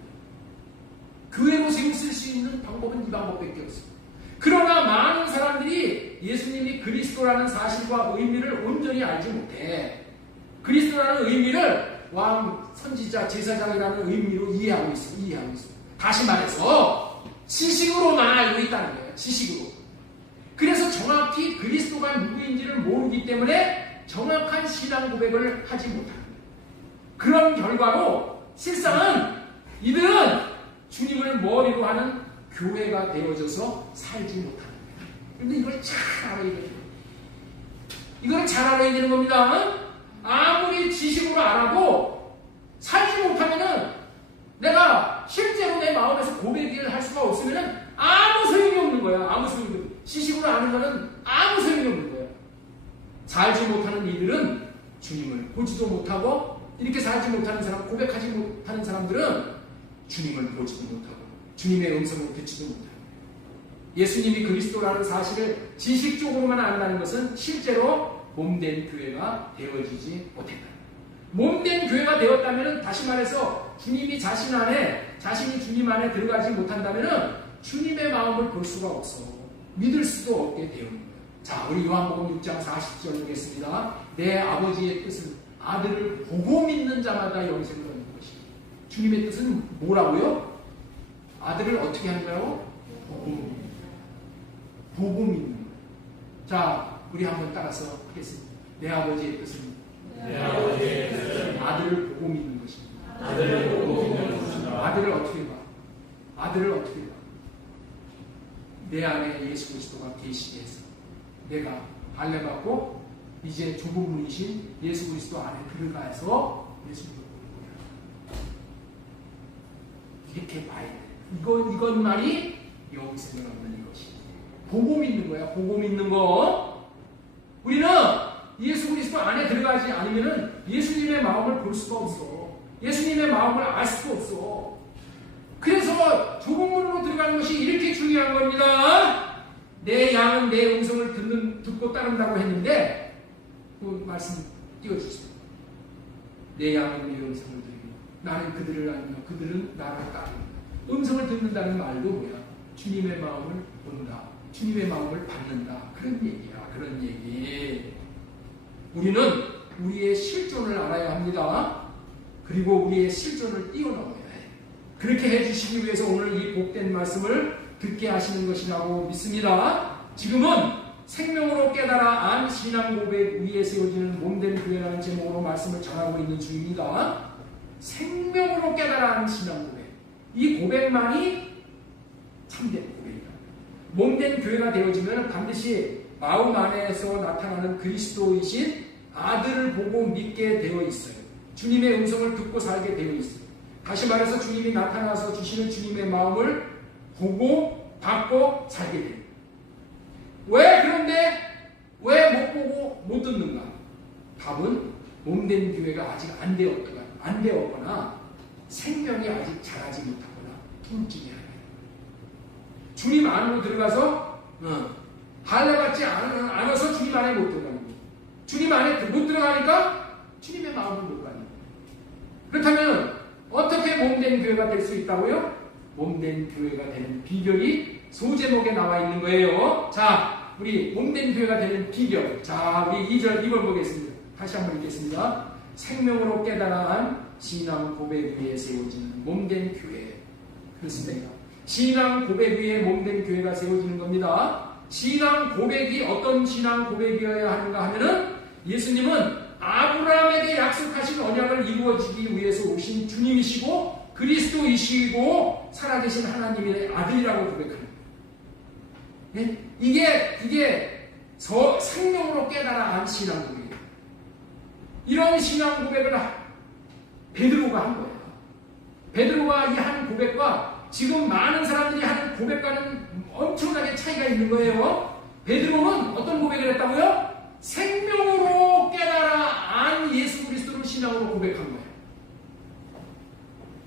교회로 세우실 수 있는 방법은 이 방법밖에 없습니다. 그러나 많은 사람들이 예수님이 그리스도라는 사실과 의미를 온전히 알지 못해 그리스도라는 의미를 왕, 선지자, 제사장이라는 의미로 이해하고 있어. 다시 말해서 지식으로만 알고 있다는 거예요. 지식으로. 그래서 정확히 그리스도가 누구인지를 모르기 때문에 정확한 신앙 고백을 하지 못하는 거예요. 그런 결과로 실상은 이들은 주님을 머리로 하는 교회가 되어져서 살지 못하는 거예요. 그런데 이걸 잘 알아야 돼요. 이걸 잘 알아야 되는 겁니다. 아무리 지식으로 알아도 살지 못하면은 내가 실제로 내 마음에서 고백을 할 수가 없으면은 아무 소용이 없는 거야. 아무 소용이 없는 거야. 지식으로 아는 거는 아무 소용이 없는 거야. 살지 못하는 이들은 주님을 보지도 못하고 이렇게 살지 못하는 사람, 고백하지 못하는 사람들은 주님을 보지도 못하고 주님의 음성을 듣지도 못하고 예수님이 그리스도라는 사실을 지식적으로만 안다는 것은 실제로 몸된 교회가 되어지지 못했다. 몸된 교회가 되었다면 다시 말해서 주님이 자신이 주님 안에 들어가지 못한다면 주님의 마음을 볼 수가 없어. 믿을 수도 없게 되는 거예요. 자, 우리 요한복음 6장 40절 보겠습니다. 내 아버지의 뜻은 아들을 보고 믿는 자마다 영생을 얻는 것이다. 주님의 뜻은 뭐라고요? 아들을 어떻게 하는 거라고? 보고 믿는 거예요. 자, 우리 한번 따라서 하겠습니다. 내 아버지의 뜻은 아들을 보고 믿는 것입니다. 아들을 어떻게 봐? 내 안에 예수 그리스도가 계시게 해서 내가 할례받고 이제 좁은 문이신 예수 그리스도 안에 들어가서 예수님을 보는 거야. 이렇게 봐야 돼. 이것만이 영생을 얻는 것이. 보고 믿는 거야. 보고 믿는 거. 우리는 예수 그리스도 안에 들어가지 않으면 예수님의 마음을 볼 수가 없어. 예수님의 마음을 알 수가 없어. 그래서 좁은 문으로 들어가는 것이 이렇게 중요한 겁니다. 내 양은 내 음성을 듣고 따른다고 했는데 그 말씀 띄워주세요. 내 양은 내 음성을 듣고 나는 그들을 알며 그들은 나를 따른다. 음성을 듣는다는 말도 뭐야? 주님의 마음을 본다. 주님의 마음을 받는다. 그런 얘기야. 그런 얘기. 우리는 우리의 실존을 알아야 합니다. 그리고 우리의 실존을 뛰어넘어야 해. 그렇게 해주시기 위해서 오늘 이 복된 말씀을 듣게 하시는 것이라고 믿습니다. 지금은 생명으로 깨달아 안 신앙 고백 위에 세워지는 몸된 교회라는 제목으로 말씀을 전하고 있는 중입니다. 생명으로 깨달아 안 신앙 고백. 이 고백만이 참된 고백이다. 몸된 교회가 되어지면 반드시 마음 안에서 나타나는 그리스도이신 아들을 보고 믿게 되어 있어요. 주님의 음성을 듣고 살게 되어 있어요. 다시 말해서 주님이 나타나서 주시는 주님의 마음을 보고 받고 살게 돼요. 왜 그런데 왜 못 보고 못 듣는가? 답은 몸된 교회가 아직 안 되었거나 생명이 아직 자라지 못하거나 통증이 아니에요. 주님 안으로 들어가서 할례받지 않아서 주님 안에 못 들어가는 거예요. 주님 안에 못 들어가니까 주님의 마음을 못 가는 거예요. 그렇다면 어떻게 몸된 교회가 될 수 있다고요? 몸된 교회가 되는 비결이 소제목에 나와 있는 거예요. 자, 우리 몸된 교회가 되는 비결. 자, 우리 2절 보겠습니다. 다시 한번 읽겠습니다. 생명으로 깨달아 한 신앙 고백 위에 세워지는 몸된 교회. 그렇습니다. 신앙 고백 위에 몸된 교회가 세워지는 겁니다. 신앙 고백이 어떤 신앙 고백이어야 하는가 하면은 예수님은 아브라함에게 약속하신 언약을 이루어지기 위해서 오신 주님이시고 그리스도이시고 살아계신 하나님의 아들이라고 고백하는 거예요. 네? 이게 생명으로 깨달아 안 신앙 고백이에요. 이런 신앙 고백을 베드로가 한 거예요. 베드로가 이 한 고백과 지금 많은 사람들이 하는 고백과는 엄청나게 차이가 있는 거예요. 베드로는 어떤 고백을 했다고요? 생명으로 깨달아 안 예수 그리스도를 신앙으로 고백한 거예요.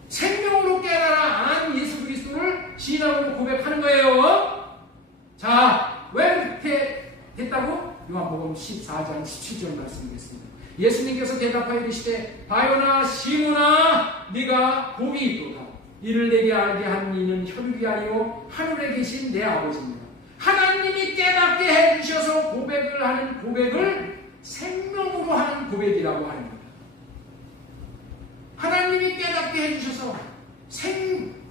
생명으로 깨달아 안 예수 그리스도를 신앙으로 고백하는 거예요. 자, 왜 그렇게 됐다고? 요한복음 14장 17절 말씀드리겠습니다. 예수님께서 대답하여 이르시되 바요나 시몬아 네가 복이 있도다. 이를 내게 알게 한 이는 혈육이 아니요 하늘에 계신 내 아버지입니다. 하나님이 깨닫게 해주셔서 고백을 하는 고백을 생명으로 하는 고백이라고 하는 겁니다. 하나님이 깨닫게 해주셔서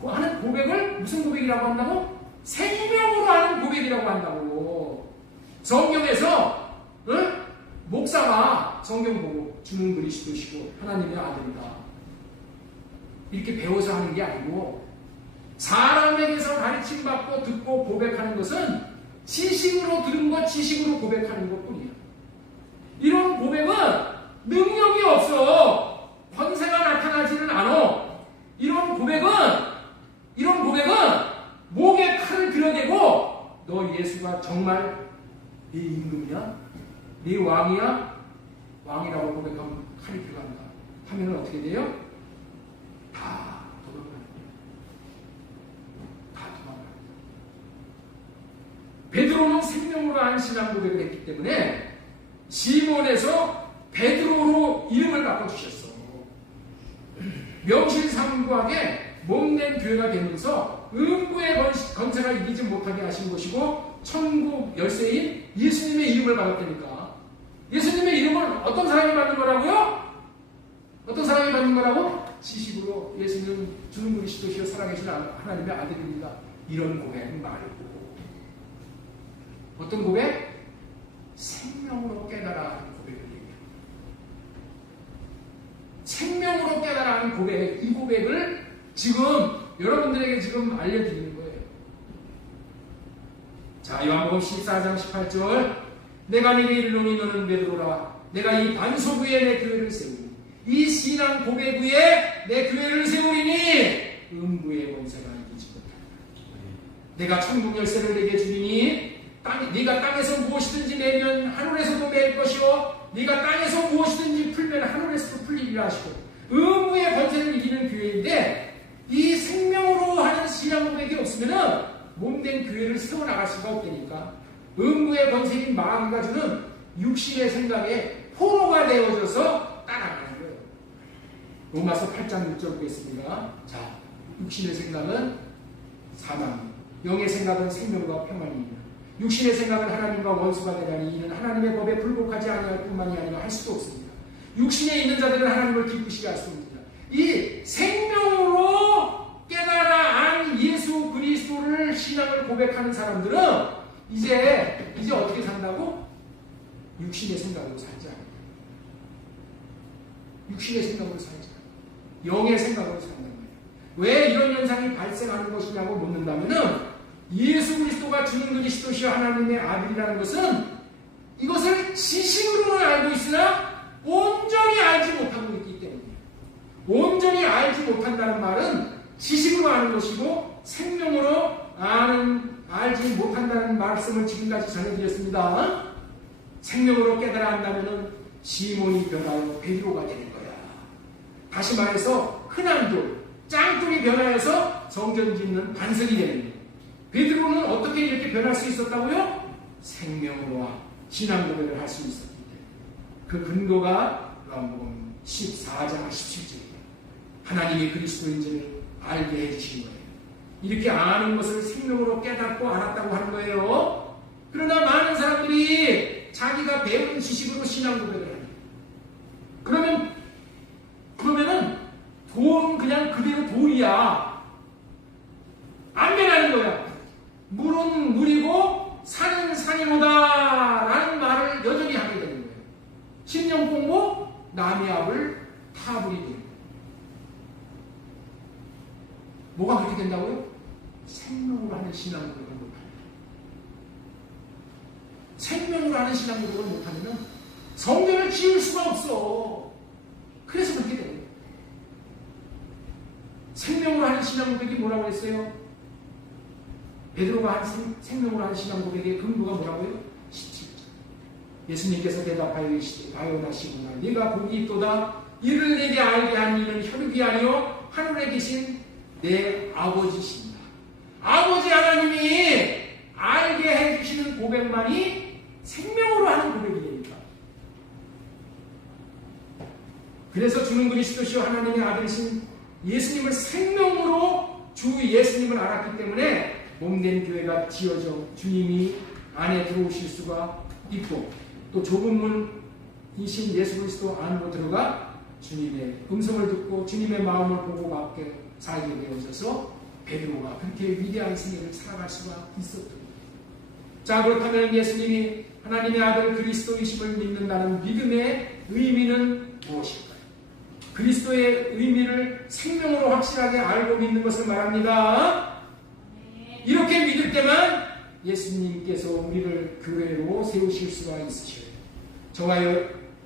하는 고백을 무슨 고백이라고 한다고? 생명으로 하는 고백이라고 한다고. 성경에서 목사가 성경 보고 주는 그리스도시고 하나님의 아들이다 이렇게 배워서 하는 게 아니고 사람에게서 가르침받고 듣고 고백하는 것은 지식으로 들은 것, 지식으로 고백하는 것뿐이에요. 이런 고백은 능력이 없어. 권세가 나타나지는 않아. 이런 고백은 목에 칼을 들여대고 너 예수가 정말 네 임금이야? 네 왕이야? 왕이라고 고백하면 칼이 들어간다 하면 어떻게 돼요? 다 도망가는 거예요. 다 도망가는 거예요. 베드로는 생명으로 한 신앙 고백을 했기 때문에 시몬에서 베드로로 이름을 바꿔주셨어. 명실상부하게 몸된 교회가 되면서 음부의 권세가 이기지 못하게 하신 것이고 천국 열쇠인 예수님의 이름을 받았다니까. 예수님의 이름을 어떤 사람이 받는 거라고요? 어떤 사람이 받는 거라고? 지식으로 예수는 주는 그리스도시여 살아계신 하나님의 아들입니다. 이런 고백 말고 어떤 고백? 생명으로 깨달아 하는 고백을 얘기해요. 생명으로 깨달아 하는 고백, 이 고백을 지금 여러분들에게 지금 알려드리는 거예요. 자, 요한복음 14장 18절 내가 네게 이르노니 너는 베드로라. 내가 이 반석 위에 내 교회를 세우니 이 신앙 고백 위에 내 교회를 세우리니 음부의 권세가 이기지 못하리라. 내가 천국 열쇠를 내게 주리니 네가 땅에서 무엇이든지 매면 하늘에서도 맬 것이요 네가 땅에서 무엇이든지 풀면 하늘에서도 풀리리라 하시고 음부의 권세를 이기는 교회인데 이 생명으로 하는 신앙 고백이 없으면은 몸된 교회를 세워나갈 수가 없다니까. 음부의 권세인 마귀가 주는 육신의 생각에 포로가 되어져서 따라가는 거예요. 로마서 8장 6절 보겠습니다. 자, 육신의 생각은 사망, 영의 생각은 생명과 평안입니다. 육신의 생각은 하나님과 원수가 되다니 이는 하나님의 법에 불복하지 아니할 뿐만이 아니라 할 수도 없습니다. 육신에 있는 자들은 하나님을 기쁘시게 할 수 없습니다. 이 생명으로 깨달아 안 예수 그리스도를 신앙을 고백하는 사람들은 이제 어떻게 산다고? 육신의 생각으로 살지 않아요. 육신의 생각으로 살지 않아요. 영의 생각으로 산다는 거예요. 왜 이런 현상이 발생하는 것이냐고 묻는다면은 예수 그리스도가 주는 그리스도시여 하나님의 아들이라는 것은 이것을 지식으로는 알고 있으나 온전히 알지 못하고 있기 때문이에요. 온전히 알지 못한다는 말은 지식으로 아는 것이고 생명으로 알지 못한다는 말씀을 지금까지 전해드렸습니다. 생명으로 깨달아 안다면 시몬이 변하여 베드로가 되는 거야. 다시 말해서 흔한 돌, 짱돌이 변하여서 성전 짓는 반석이 되는 거예요. 베드로는 어떻게 이렇게 변할 수 있었다고요? 생명으로 신앙 고백을 할 수 있었기 때문에. 그 근거가 요한복음 14장 17절이에요. 하나님이 그리스도인지를 알게 해주신 거예요. 이렇게 아는 것을 생명으로 깨닫고 알았다고 하는 거예요. 그러나 많은 사람들이 자기가 배운 지식으로 신앙 고백을 해요. 그러면은 돌은 그냥 그대로 돌이야. 안 변하는 거야. 물은 물이고 산은 산이로다 라는 말을 여전히 하게 되는 거예요. 신령 공부 남의 앞을 타버리게 되는 거예요. 뭐가 그렇게 된다고요? 생명으로 하는 신앙 고백을 못합니다. 생명으로 하는 신앙 고백을 못하면 성전을 지을 수가 없어. 그래서 그렇게 돼요. 생명으로 하는 신앙 고백이 뭐라고 했어요? 베드로가 한 생명으로 하는 신앙 고백의 근거가 뭐라고요? 17절. 예수님께서 대답하여 이르시되 바요나시구나 네가 복이 있도다. 이를 내게 알게 한 이는 혈육이 아니요 하늘에 계신 내 아버지십니다. 아버지 하나님이 알게 해주시는 고백만이 생명으로 하는 고백이 됩니다. 그래서 주는 그리스도시요 하나님의 아들이신 예수님을 생명으로 주 예수님을 알았기 때문에 몸된 교회가 지어져 주님이 안에 들어오실 수가 있고 또 좁은 문이신 예수 그리스도 안으로 들어가 주님의 음성을 듣고 주님의 마음을 보고 받게 살게 되어져서 베드로가 그렇게 위대한 생애를 살아갈 수가 있었던 거예요. 자, 그렇다면 예수님이 하나님의 아들 그리스도이심을 믿는다는 믿음의 의미는 무엇일까요? 그리스도의 의미를 생명으로 확실하게 알고 믿는 것을 말합니다. 이렇게 믿을 때만 예수님께서 우리를 교회로 세우실 수가 있으셔요.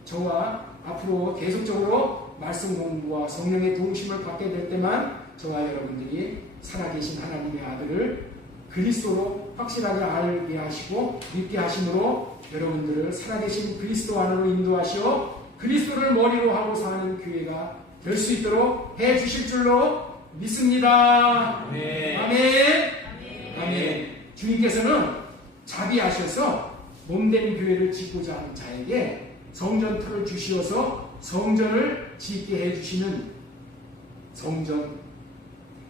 저와 앞으로 계속적으로 말씀 공부와 성령의 도우심을 받게 될 때만 저와 여러분들이 살아계신 하나님의 아들을 그리스도로 확실하게 알게 하시고 믿게 하심으로 여러분들을 살아계신 그리스도 안으로 인도하시어 그리스도를 머리로 하고 사는 교회가 될 수 있도록 해주실 줄로 믿습니다. 아멘. 아멘. 아멘. 주님께서는 자비하셔서 몸된 교회를 짓고자 하는 자에게 성전터를 주시어서 성전을 짓게 해주시는 성전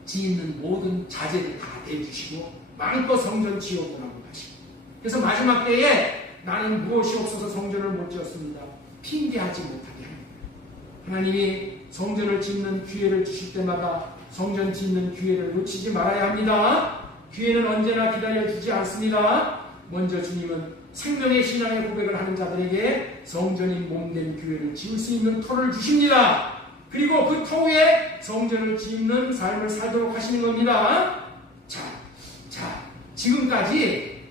짓는 모든 자재를 다 대주시고 마음껏 성전 지어보라고 하시고 그래서 마지막 때에 나는 무엇이 없어서 성전을 못 지었습니다. 핑계하지 못하게 합니다. 하나님이 성전을 짓는 기회를 주실 때마다 성전 짓는 기회를 놓치지 말아야 합니다. 기회는 언제나 기다려주지 않습니다. 먼저 주님은 생명의 신앙의 고백을 하는 자들에게 성전인 몸된 교회를 지을 수 있는 터를 주십니다. 그리고 그 터 위에 성전을 짓는 삶을 살도록 하시는 겁니다. 자,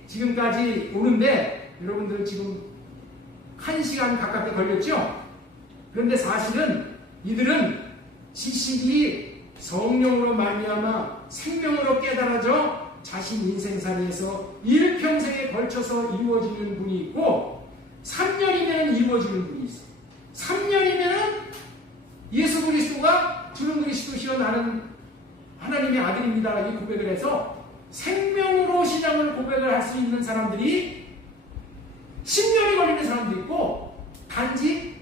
지금까지 오는데 여러분들 지금 1시간 가깝게 걸렸죠? 그런데 사실은 이들은 지식이 성령으로 말미암아 생명으로 깨달아져 자신 인생살이에서 일평생에 걸쳐서 이루어지는 분이 있고 3년이면 이루어지는 분이 있어. 3년이면 예수 그리스도가 주는 그리스도시여 나는 하나님의 아들입니다 이 고백을 해서 생명으로 신앙을 고백을 할 수 있는 사람들이 10년이 걸리는 사람도 있고 단지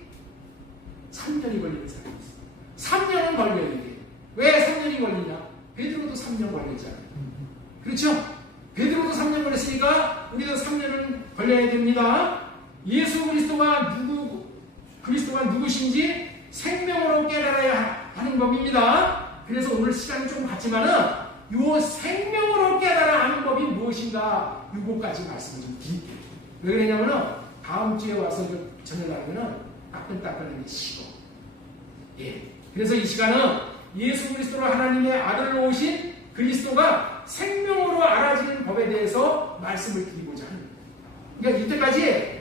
3년이 걸리는 사람이 있어. 3년은 걸려야 돼. 왜 3년이 걸리냐? 베드로도 3년 걸렸잖아요. 그렇죠? 베드로도 3년 걸렸으니까 우리도 3년은 걸려야 됩니다. 예수 그리스도가 누구신지 생명으로 깨달아야 하는 법입니다. 그래서 오늘 시간이 좀 같지만은 요 생명으로 깨달아 아는 법이 무엇인가 요거까지 말씀을 좀 드릴게요. 왜 그러냐면은 다음 주에 와서 전을 하면은 따끈따끈한 게 식어. 예. 그래서 이 시간은 예수 그리스도로 하나님의 아들로 오신 그리스도가 생명으로 알아지는 법에 대해서 말씀을 드리고자 합니다. 그러니까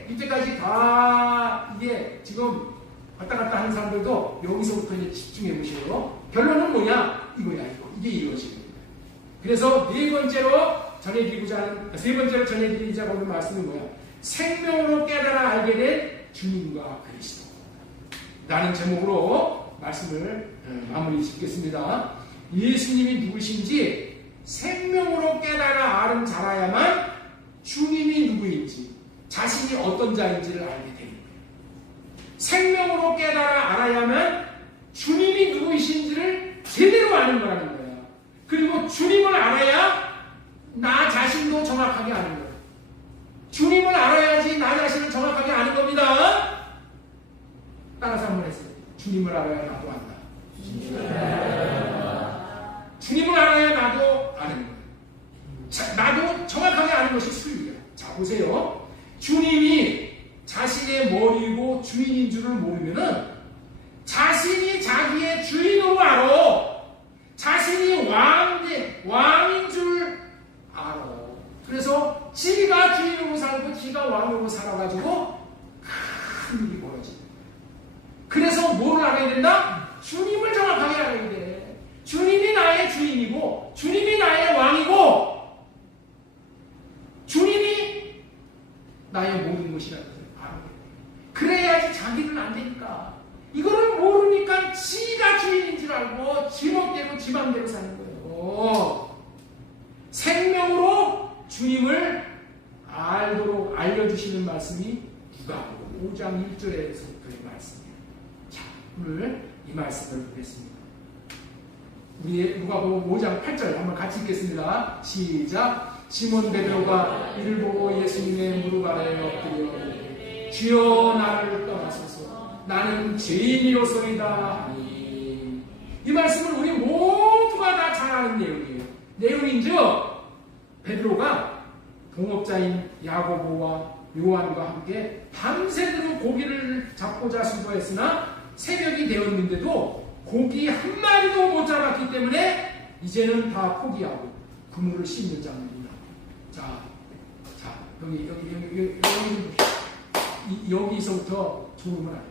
이때까지 다 이게 지금 왔다 갔다 하는 사람들도 여기서부터 이제 집중해 보세요. 결론은 뭐냐? 이거야, 이거. 이게 이루어지는 거예요. 그래서 세 번째로 전해드리자 하는 말씀은 뭐야? 생명으로 깨달아 알게 된 주님과 그리스도. 라는 제목으로 말씀을 마무리 짓겠습니다. 예수님이 누구신지 생명으로 깨달아 알은 자라야만 주님이 누구인지, 자신이 어떤 자인지를 알게 됩니다. 생명으로 깨달아 알아야만 주님이 누구이신지를 제대로 아는 거라는 거예요. 그리고 주님을 알아야 나 자신도 정확하게 아는 거예요. 주님을 알아야지 나 자신을 정확하게 아는 겁니다. 따라서 한번 했어요. 주님을 알아야 나도 안다. 주님을 알아야 나도 아는 거예요. 나도 정확하게 아는 것이 수유야. 자, 보세요. 주님이 자신의 머리고 주인인 줄을 모르면은 자신이 자기의 주인으로 알아. 자신이 왕인 줄 알아. 그래서 지가 주인으로 살고 지가 왕으로 살아가지고 큰 일이 벌어진다. 그래서 뭘 알아야 된다? 주님을 정확하게 알아야 돼. 주님이 나의 주인이고 주님이 나의 왕이고 주님이 나의 모든 것이라는 것을 알아야 돼. 그래야지 자기는 안 되니까. 이거를 모르니까 지가 주인인 줄 알고 지 멋대로 지 맘대로 사는 거예요. 생명으로 주님을 알도록 알려주시는 말씀이 누가복음 5장 1절에서부터의 말씀이에요. 자, 오늘 이 말씀을 보겠습니다. 우리 누가복음 5장 8절 한번 같이 읽겠습니다. 시작. 시몬 베드로가 이를 보고 예수님의 무릎 아래에 엎드려 주여 나를 떠나소서 나는 죄인이로소이다 하니. 이 말씀을 우리 모두가 다 잘 아는 내용이에요. 내용인즉 베드로가 동업자인 야고보와 요한과 함께 밤새도록 고기를 잡고자 수고했으나 새벽이 되었는데도 고기 한 마리도 못 잡았기 때문에 이제는 다 포기하고 그물을 씻는 장면입니다. 자, 여기서부터 조음을 안 돼.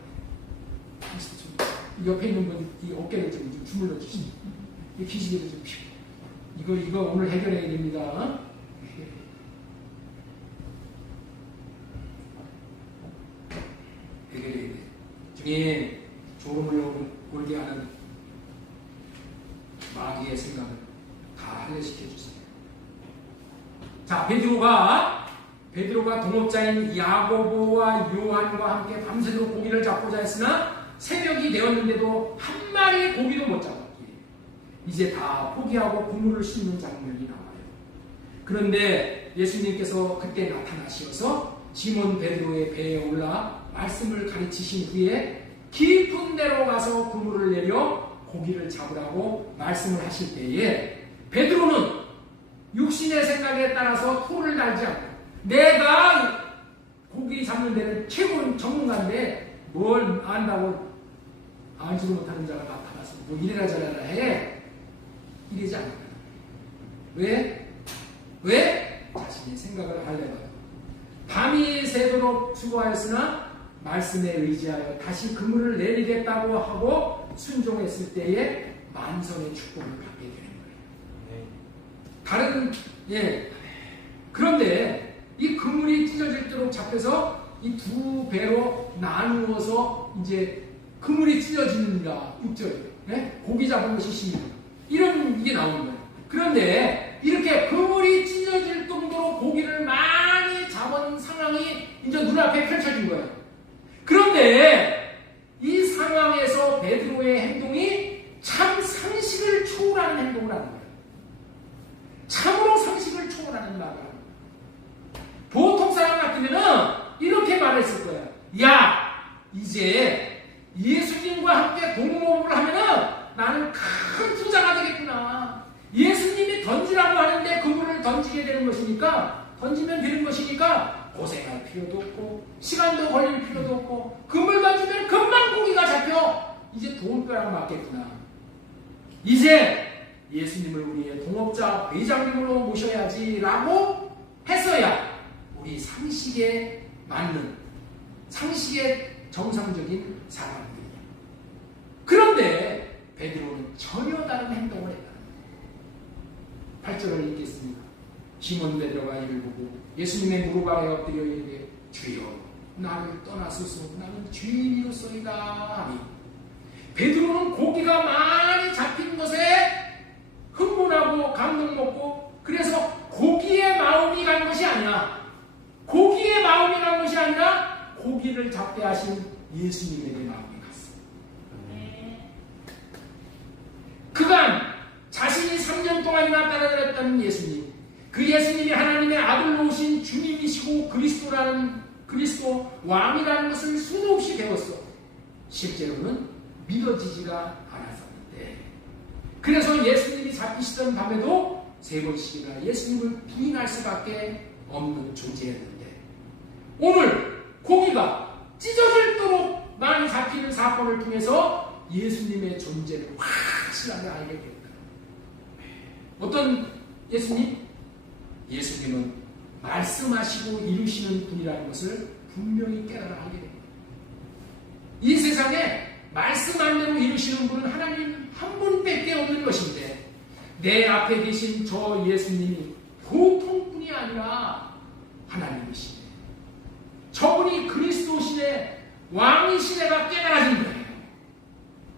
옆에 있는 분 이 어깨를 좀 주물러 주시죠. 이 기시개를 좀 피우. 이거 오늘 해결해야 됩니다. 해결해야 돼. 중에 조음을 울게 하는 마귀의 생각을 다 할례시켜 주세요. 자, 베드로가 동업자인 야고보와 요한과 함께 밤새도록 고기를 잡고자 했으나 새벽이 되었는데도 한 마리의 고기도 못 잡았기에 이제 다 포기하고 그물을 씻는 장면이 나와요. 그런데 예수님께서 그때 나타나셔서 시몬 베드로의 배에 올라 말씀을 가르치신 후에 깊은 데로 가서 그물을 내려 고기를 잡으라고 말씀을 하실 때에 베드로는 육신의 생각에 따라서 토를 달지 않고 내가 고기 잡는 데는 최고인 전문가인데 뭘 안다고 알지도 못하는 자가 나타나서 뭐 이래라 저래라 해. 이러지 않는다. 왜? 자신의 생각을 하려고요. 밤이 새도록 수고하였으나 말씀에 의지하여 다시 그물을 내리겠다고 하고 순종했을 때에 만성의 축복을 받게 되는 거예요. 그런데 이 그물이 찢어질도록 잡혀서 이 두 배로 나누어서 이제 그물이 찢어집니다. 6절. 고기 잡은 것이 심니다. 이런 이게 나오는 거예요. 그런데 이렇게 그물이 찢어질 정도로 고기를 많이 잡은 상황이 이제 눈앞에 펼쳐진 거예요. 그런데 이 상황에서 베드로의 행동이 참 상식을 초월하는 행동을 하는 거예요. 참으로 상식을 초월하는 않는 말을 하는 거야. 보통 사람 같으면은 이렇게 말했을 거야. 야, 이제 예수님과 함께 동업을 하면은 나는 큰 부자가 되겠구나. 예수님이 던지라고 하는데 그물을 던지게 되는 것이니까, 던지면 되는 것이니까 고생할 필요도 없고 시간도 걸릴 필요도 없고 그물 던지면 금방 고기가 잡혀. 이제 돈벼락 맞겠구나. 이제 예수님을 우리의 동업자 회장님으로 모셔야지 라고 했어야 우리 상식에 맞는, 상식에 정상적인 사람들이야. 그런데 베드로는 전혀 다른 행동을 했다. 8절을 읽겠습니다. 시몬 베드로가 이를 보고 예수님의 무릎 아래 엎드려 이르되 주여 나를 떠나소서 나는 죄인이로소이다 하니, 베드로는 고기가 많이 잡힌 것에 흥분하고 감동 먹고, 그래서 고기의 마음이 간 것이 아니라, 고기의 마음이 간 것이 아니라 고기를 잡게 하신 예수님에게 마음이 갔어요. 그간 자신이 3년 동안이나 따라다녔던 예수님, 그 예수님이 하나님의 아들로 오신 주님이시고 그리스도 왕이라는 것을 수도 없이 배웠어. 실제로는 믿어지지가 않았었는데, 그래서 예수님이 잡히시던 밤에도 3번씩이나 예수님을 부인할 수밖에 없는 존재였는데, 오늘 고기가 찢어질도록 많이 잡히는 사건을 통해서 예수님의 존재를 확실하게 알게 됐다. 어떤 예수님? 예수님은 말씀하시고 이루시는 분이라는 것을 분명히 깨달아 알게 됩니다. 이 세상에 말씀 안 대로 이루시는 분은 하나님 한 분밖에 없는 것인데, 내 앞에 계신 저 예수님이 보통 분이 아니라 하나님이시네, 저분이 그리스도시네, 왕이시네가 깨달아진 거예요.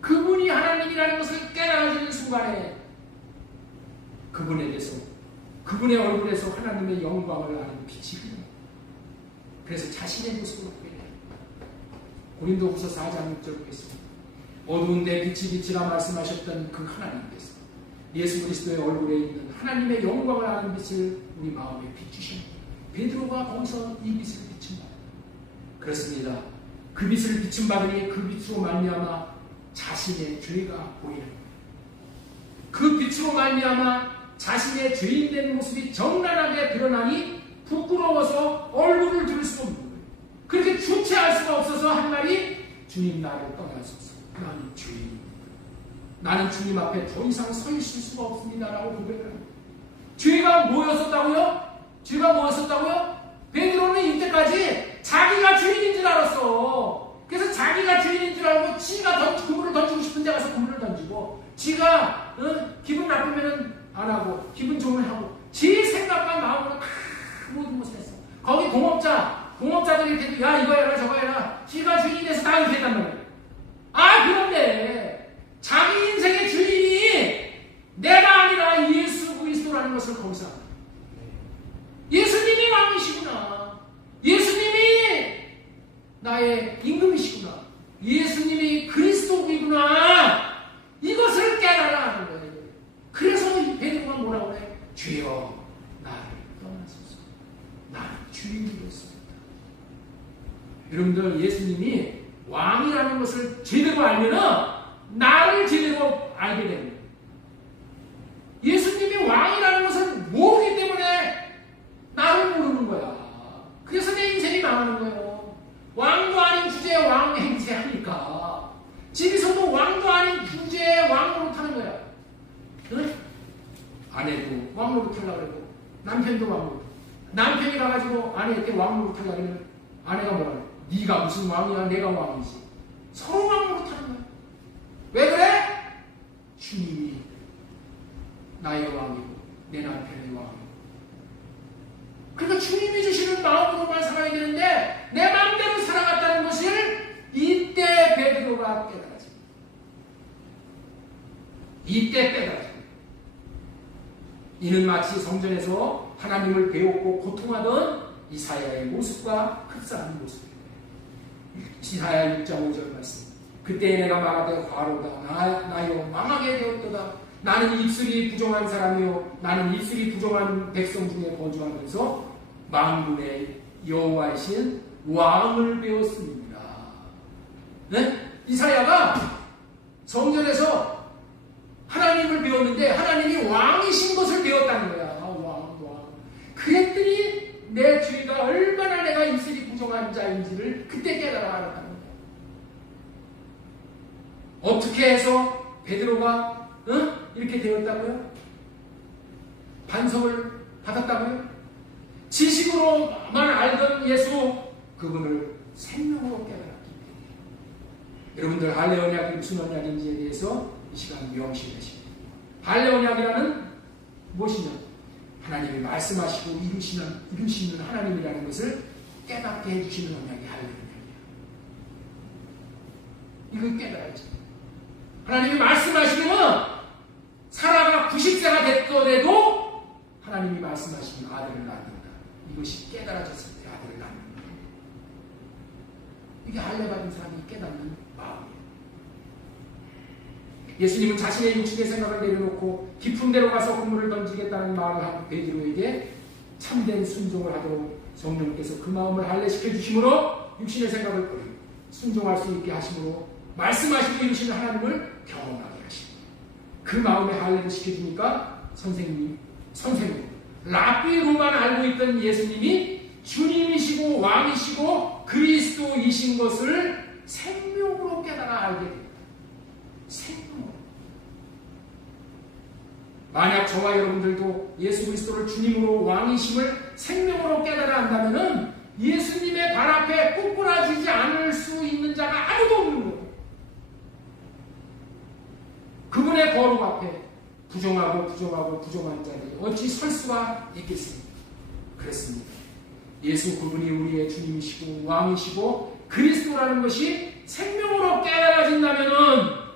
그분이 하나님이라는 것을 깨달아지는 순간에 그분에 대해서, 그분의 얼굴에서 하나님의 영광을 아는 빛이 그려요. 그래서 자신의 모습으로 보게 돼요. 고린도후서 4장 6절 보겠습니다. 어두운 데 빛이 빛이라 말씀하셨던 그 하나님께서 예수 그리스도의 얼굴에 있는 하나님의 영광을 아는 빛을 우리 마음에 비추십니다. 베드로가 거기서 이 빛을 비춘 바, 그렇습니다. 그 빛을 비춘 바들이 그 빛으로 말미암아 자신의 죄가 보이는 거예요. 그 빛으로 말미암아 자신의 죄인된 모습이 정란하게 드러나니 부끄러워서 얼굴을 들 수가 없는 거예요. 그렇게 주체할 수가 없어서 한 말이, 주님 나를 떠나소서 나는 죄인입니다. 나는 주님 앞에 더 이상 서 있을 수가 없습니다 라고 고백을 합니다. 죄가 뭐였었다고요? 죄가 뭐였었다고요? 베드로는 이때까지 자기가 죄인인 줄 알았어. 그래서 자기가 죄인인 줄 알고 지가 그물을 던지고 싶은 데 가서 그물을 던지고, 지가 기분 나쁘면은 안 하고 기분 좋으면 하고, 지 생각과 마음으로 다 모든 것을 했어. 거기 동업자들이 이렇게 야 이거 해라 저거 해라, 지가 주인이 돼서 다 이렇게 했단 말이야. 그런데 자기 인생의 주인이 내가 아니라 예수 그리스도라는 것을 거기서 알아. 예수님이 왕이시구나, 예수님이 나의 임금이시구나, 예수님이 그리스도이구나, 이것을 깨달아 하는 거예요. 그래서 이 베드로가 뭐라고 그래? 주여 나를 떠나소서 나는 주인이었습니다. 여러분들, 예수님이 왕이라는 것을 제대로 알면은 나를 제대로 알게 됩니다. 예수님이 왕이라는 것을 모르기 때문에 나를 모르는 거야. 그래서 내 인생이 망하는 거예요. 왕도 아닌 주제에 왕 행세 하니까 집에서도 왕도 아닌 주제에 왕 노릇하는 거야. 응? 아내도 왕 노릇하려고 그러고 남편도 왕 노릇. 남편이 가가지고 아내한테 왕 노릇하려고 그러면 아내가 뭐라 그래? 네가 무슨 왕이야? 내가 왕이지. 서로 왕 노릇하는 거야. 왜 그래? 주님이 나의 왕이고 내 남편의 왕이고. 그러니까 주님이 주시는 마음으로만 살아야 되는데 내 마음대로 살아갔다는 것을 이때 베드로가 깨달아집니다. 이때 깨달아집니다. 이는 마치 성전에서 하나님을 배웠고 고통하던 이사야의 모습과 흡사한 모습입니다. 이사야 6장 5절 말씀. 그때 내가 말하되 과로다 나여 망하게 되었도다 있습니까? 나는 입술이 부정한 사람이요 나는 입술이 부정한 백성 중에 거주하면서 만군의 여호와이신 왕을 배웠습니다. 네? 이사야가 성전에서 하나님을 배웠는데 하나님이 왕이신 것을 배웠다는 거야. 왕. 그랬더니 내 죄가 얼마나 내가 입술이 부정한 자인지를 그때 깨달아 알았다는 거야. 어떻게 해서 베드로가 이렇게 되었다고요? 반석을 받았다고요? 지식으로만 알던 예수 그분을 생명으로 깨달았기 때문에 여러분들 할례 언약이 무슨 언약인지에 대해서 이 시간 명심하십니다. 할례 언약이라는 무엇이냐? 하나님이 말씀하시고 이루시는 하나님이라는 것을 깨닫게 해주시는 언약이 할례 언약이에요. 이걸 깨달아야지. 하나님이 말씀하시면 사라가 90세가 됐더라도 하나님이 말씀하시는 아들을 낳는다. 이것이 깨달아졌을 때 아들을 낳는다. 이게 할례 받은 사람이 깨닫는 마음이에요. 예수님은 자신의 육신의 생각을 내려놓고 깊은 데로 가서 그물을 던지겠다는 말을 한 베드로에게 참된 순종을 하도록 성령께서 그 마음을 할례시켜 주심으로 육신의 생각을 버리고 순종할 수 있게 하심으로 말씀하시고 이루시는 하나님을 경험하게 하십니다. 그 마음에 할례를 시켜주니까 선생님 랍비로만 알고 있던 예수님이 주님이시고 왕이시고 그리스도이신 것을 생명으로 깨달아 알게 됩니다. 생명으로. 만약 저와 여러분들도 예수 그리스도를 주님으로 왕이심을 생명으로 깨달아 안다면 예수님의 발 앞에 꼬꾸라지지 않을 수 있는 자가 아무도 없는 거예요. 그분의 거룩 앞에 부정한 자들이 어찌 설 수가 있겠습니까? 그렇습니다. 예수 그분이 우리의 주님이시고 왕이시고 그리스도라는 것이 생명으로 깨달아진다면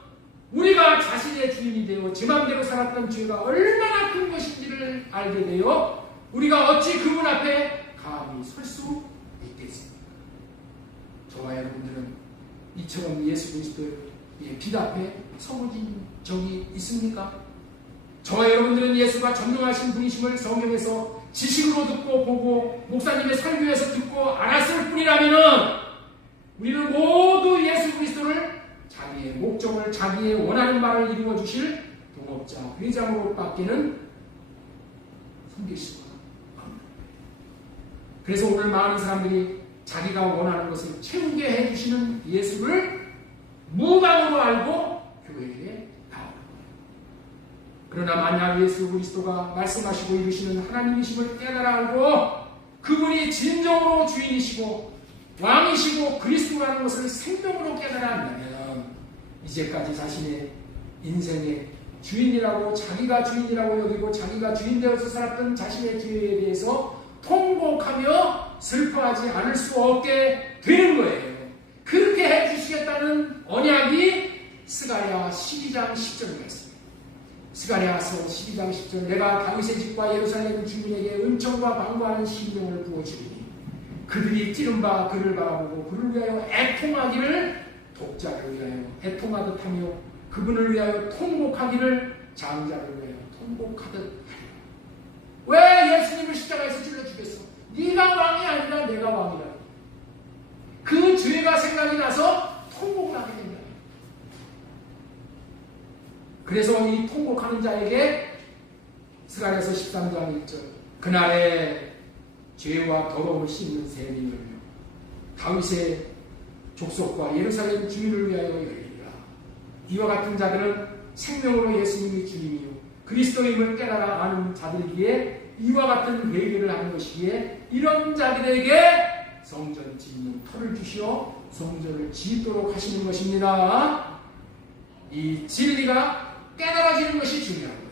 우리가 자신의 주인이 되어 제 마음대로 살았던 죄가 얼마나 큰 것인지를 알게 되어 우리가 어찌 그분 앞에 감히 설 수 있겠습니까? 저와 여러분들은 이처럼 예수 그리스도의 빛 앞에 서보진 적이 있습니까? 저와 여러분들은 예수가 전능하신 분이심을 성경에서 지식으로 듣고 보고 목사님의 설교에서 듣고 알았을 뿐이라면 우리는 모두 예수 그리스도를 자기의 목적을 자기의 원하는 바를 이루어 주실 동업자 회장으로 밖에는 섬길 수가 없습니다. 그래서 오늘 많은 사람들이 자기가 원하는 것을 채우게 해주시는 예수를 무당으로 알고 교회에 나옵니다. 그러나 만약 예수 그리스도가 말씀하시고 이루시는 하나님이심을 깨달아 알고 그분이 진정으로 주인이시고 왕이시고 그리스도라는 것을 생명으로 깨달아 안다면 이제까지 자신의 인생의 주인이라고 자기가 주인이라고 여기고 자기가 주인 되어서 살았던 자신의 죄에 대해서 통곡하며 슬퍼하지 않을 수 없게 되는 거예요. 그렇게 해주시겠다는 언약이 스가랴 12장 10절에 있습니다. 스가랴서 12장 10절 내가 다윗의 집과 예루살렘 주민에게 은총과 방구하는 심령을 부어주리니 그들이 찌른 바 그를 바라보고 그를 위하여 애통하기를 독자를 위하여 애통하듯 하며 그분을 위하여 통곡하기를 장자를 위하여 통곡하듯 하리라. 왜 예수님을 십자가에서 찔러 죽였어? 네가 왕이 아니라 내가 왕이라. 그 죄가 생각이 나서 통곡을 하게 된다. 그래서 이 통곡하는 자에게 스가랴서 13장 1절 그날에 죄와 더러움을 씻는 셈이 열려 다윗의 족속과 예루살렘 주민을 위하여 열리리라. 이와 같은 자들은 생명으로 예수님이 주님이요 그리스도임을 깨달아 아는 자들이기에 이와 같은 회개를 하는 것이기에 이런 자들에게 성전 짓는 터를 주시어 성전을 짓도록 하시는 것입니다. 이 진리가 깨달아지는 것이 중요한 거예요.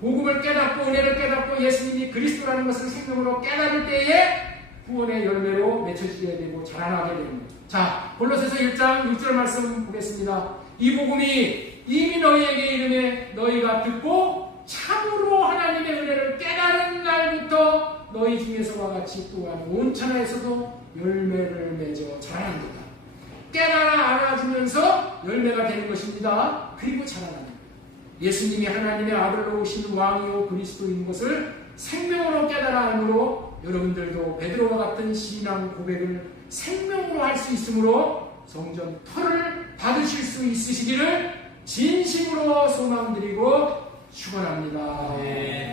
복음을 깨닫고 은혜를 깨닫고 예수님이 그리스도라는 것을 생명으로 깨달을 때에 구원의 열매로 맺혀지게 되고 자라나게 되는 거예요. 자, 골로새서 1장 6절 말씀 보겠습니다. 이 복음이 이미 너희에게 이르매 너희가 듣고 참으로 하나님의 은혜를 깨달은 날부터 너희 중에서와 같이 또한 온 천하에서도 열매를 맺어 자라난다. 라. 깨달아 알아주면서 열매가 되는 것입니다. 그리고 자라나는 거예요. 1장 6절 예수님이 하나님의 아들로 오신 왕이요 그리스도인 것을 생명으로 깨달아 알므로 여러분들도 베드로와 같은 신앙 고백을 생명으로 할 수 있으므로 성전 터를 받으실 수 있으시기를 진심으로 소망드리고 축원합니다. 네.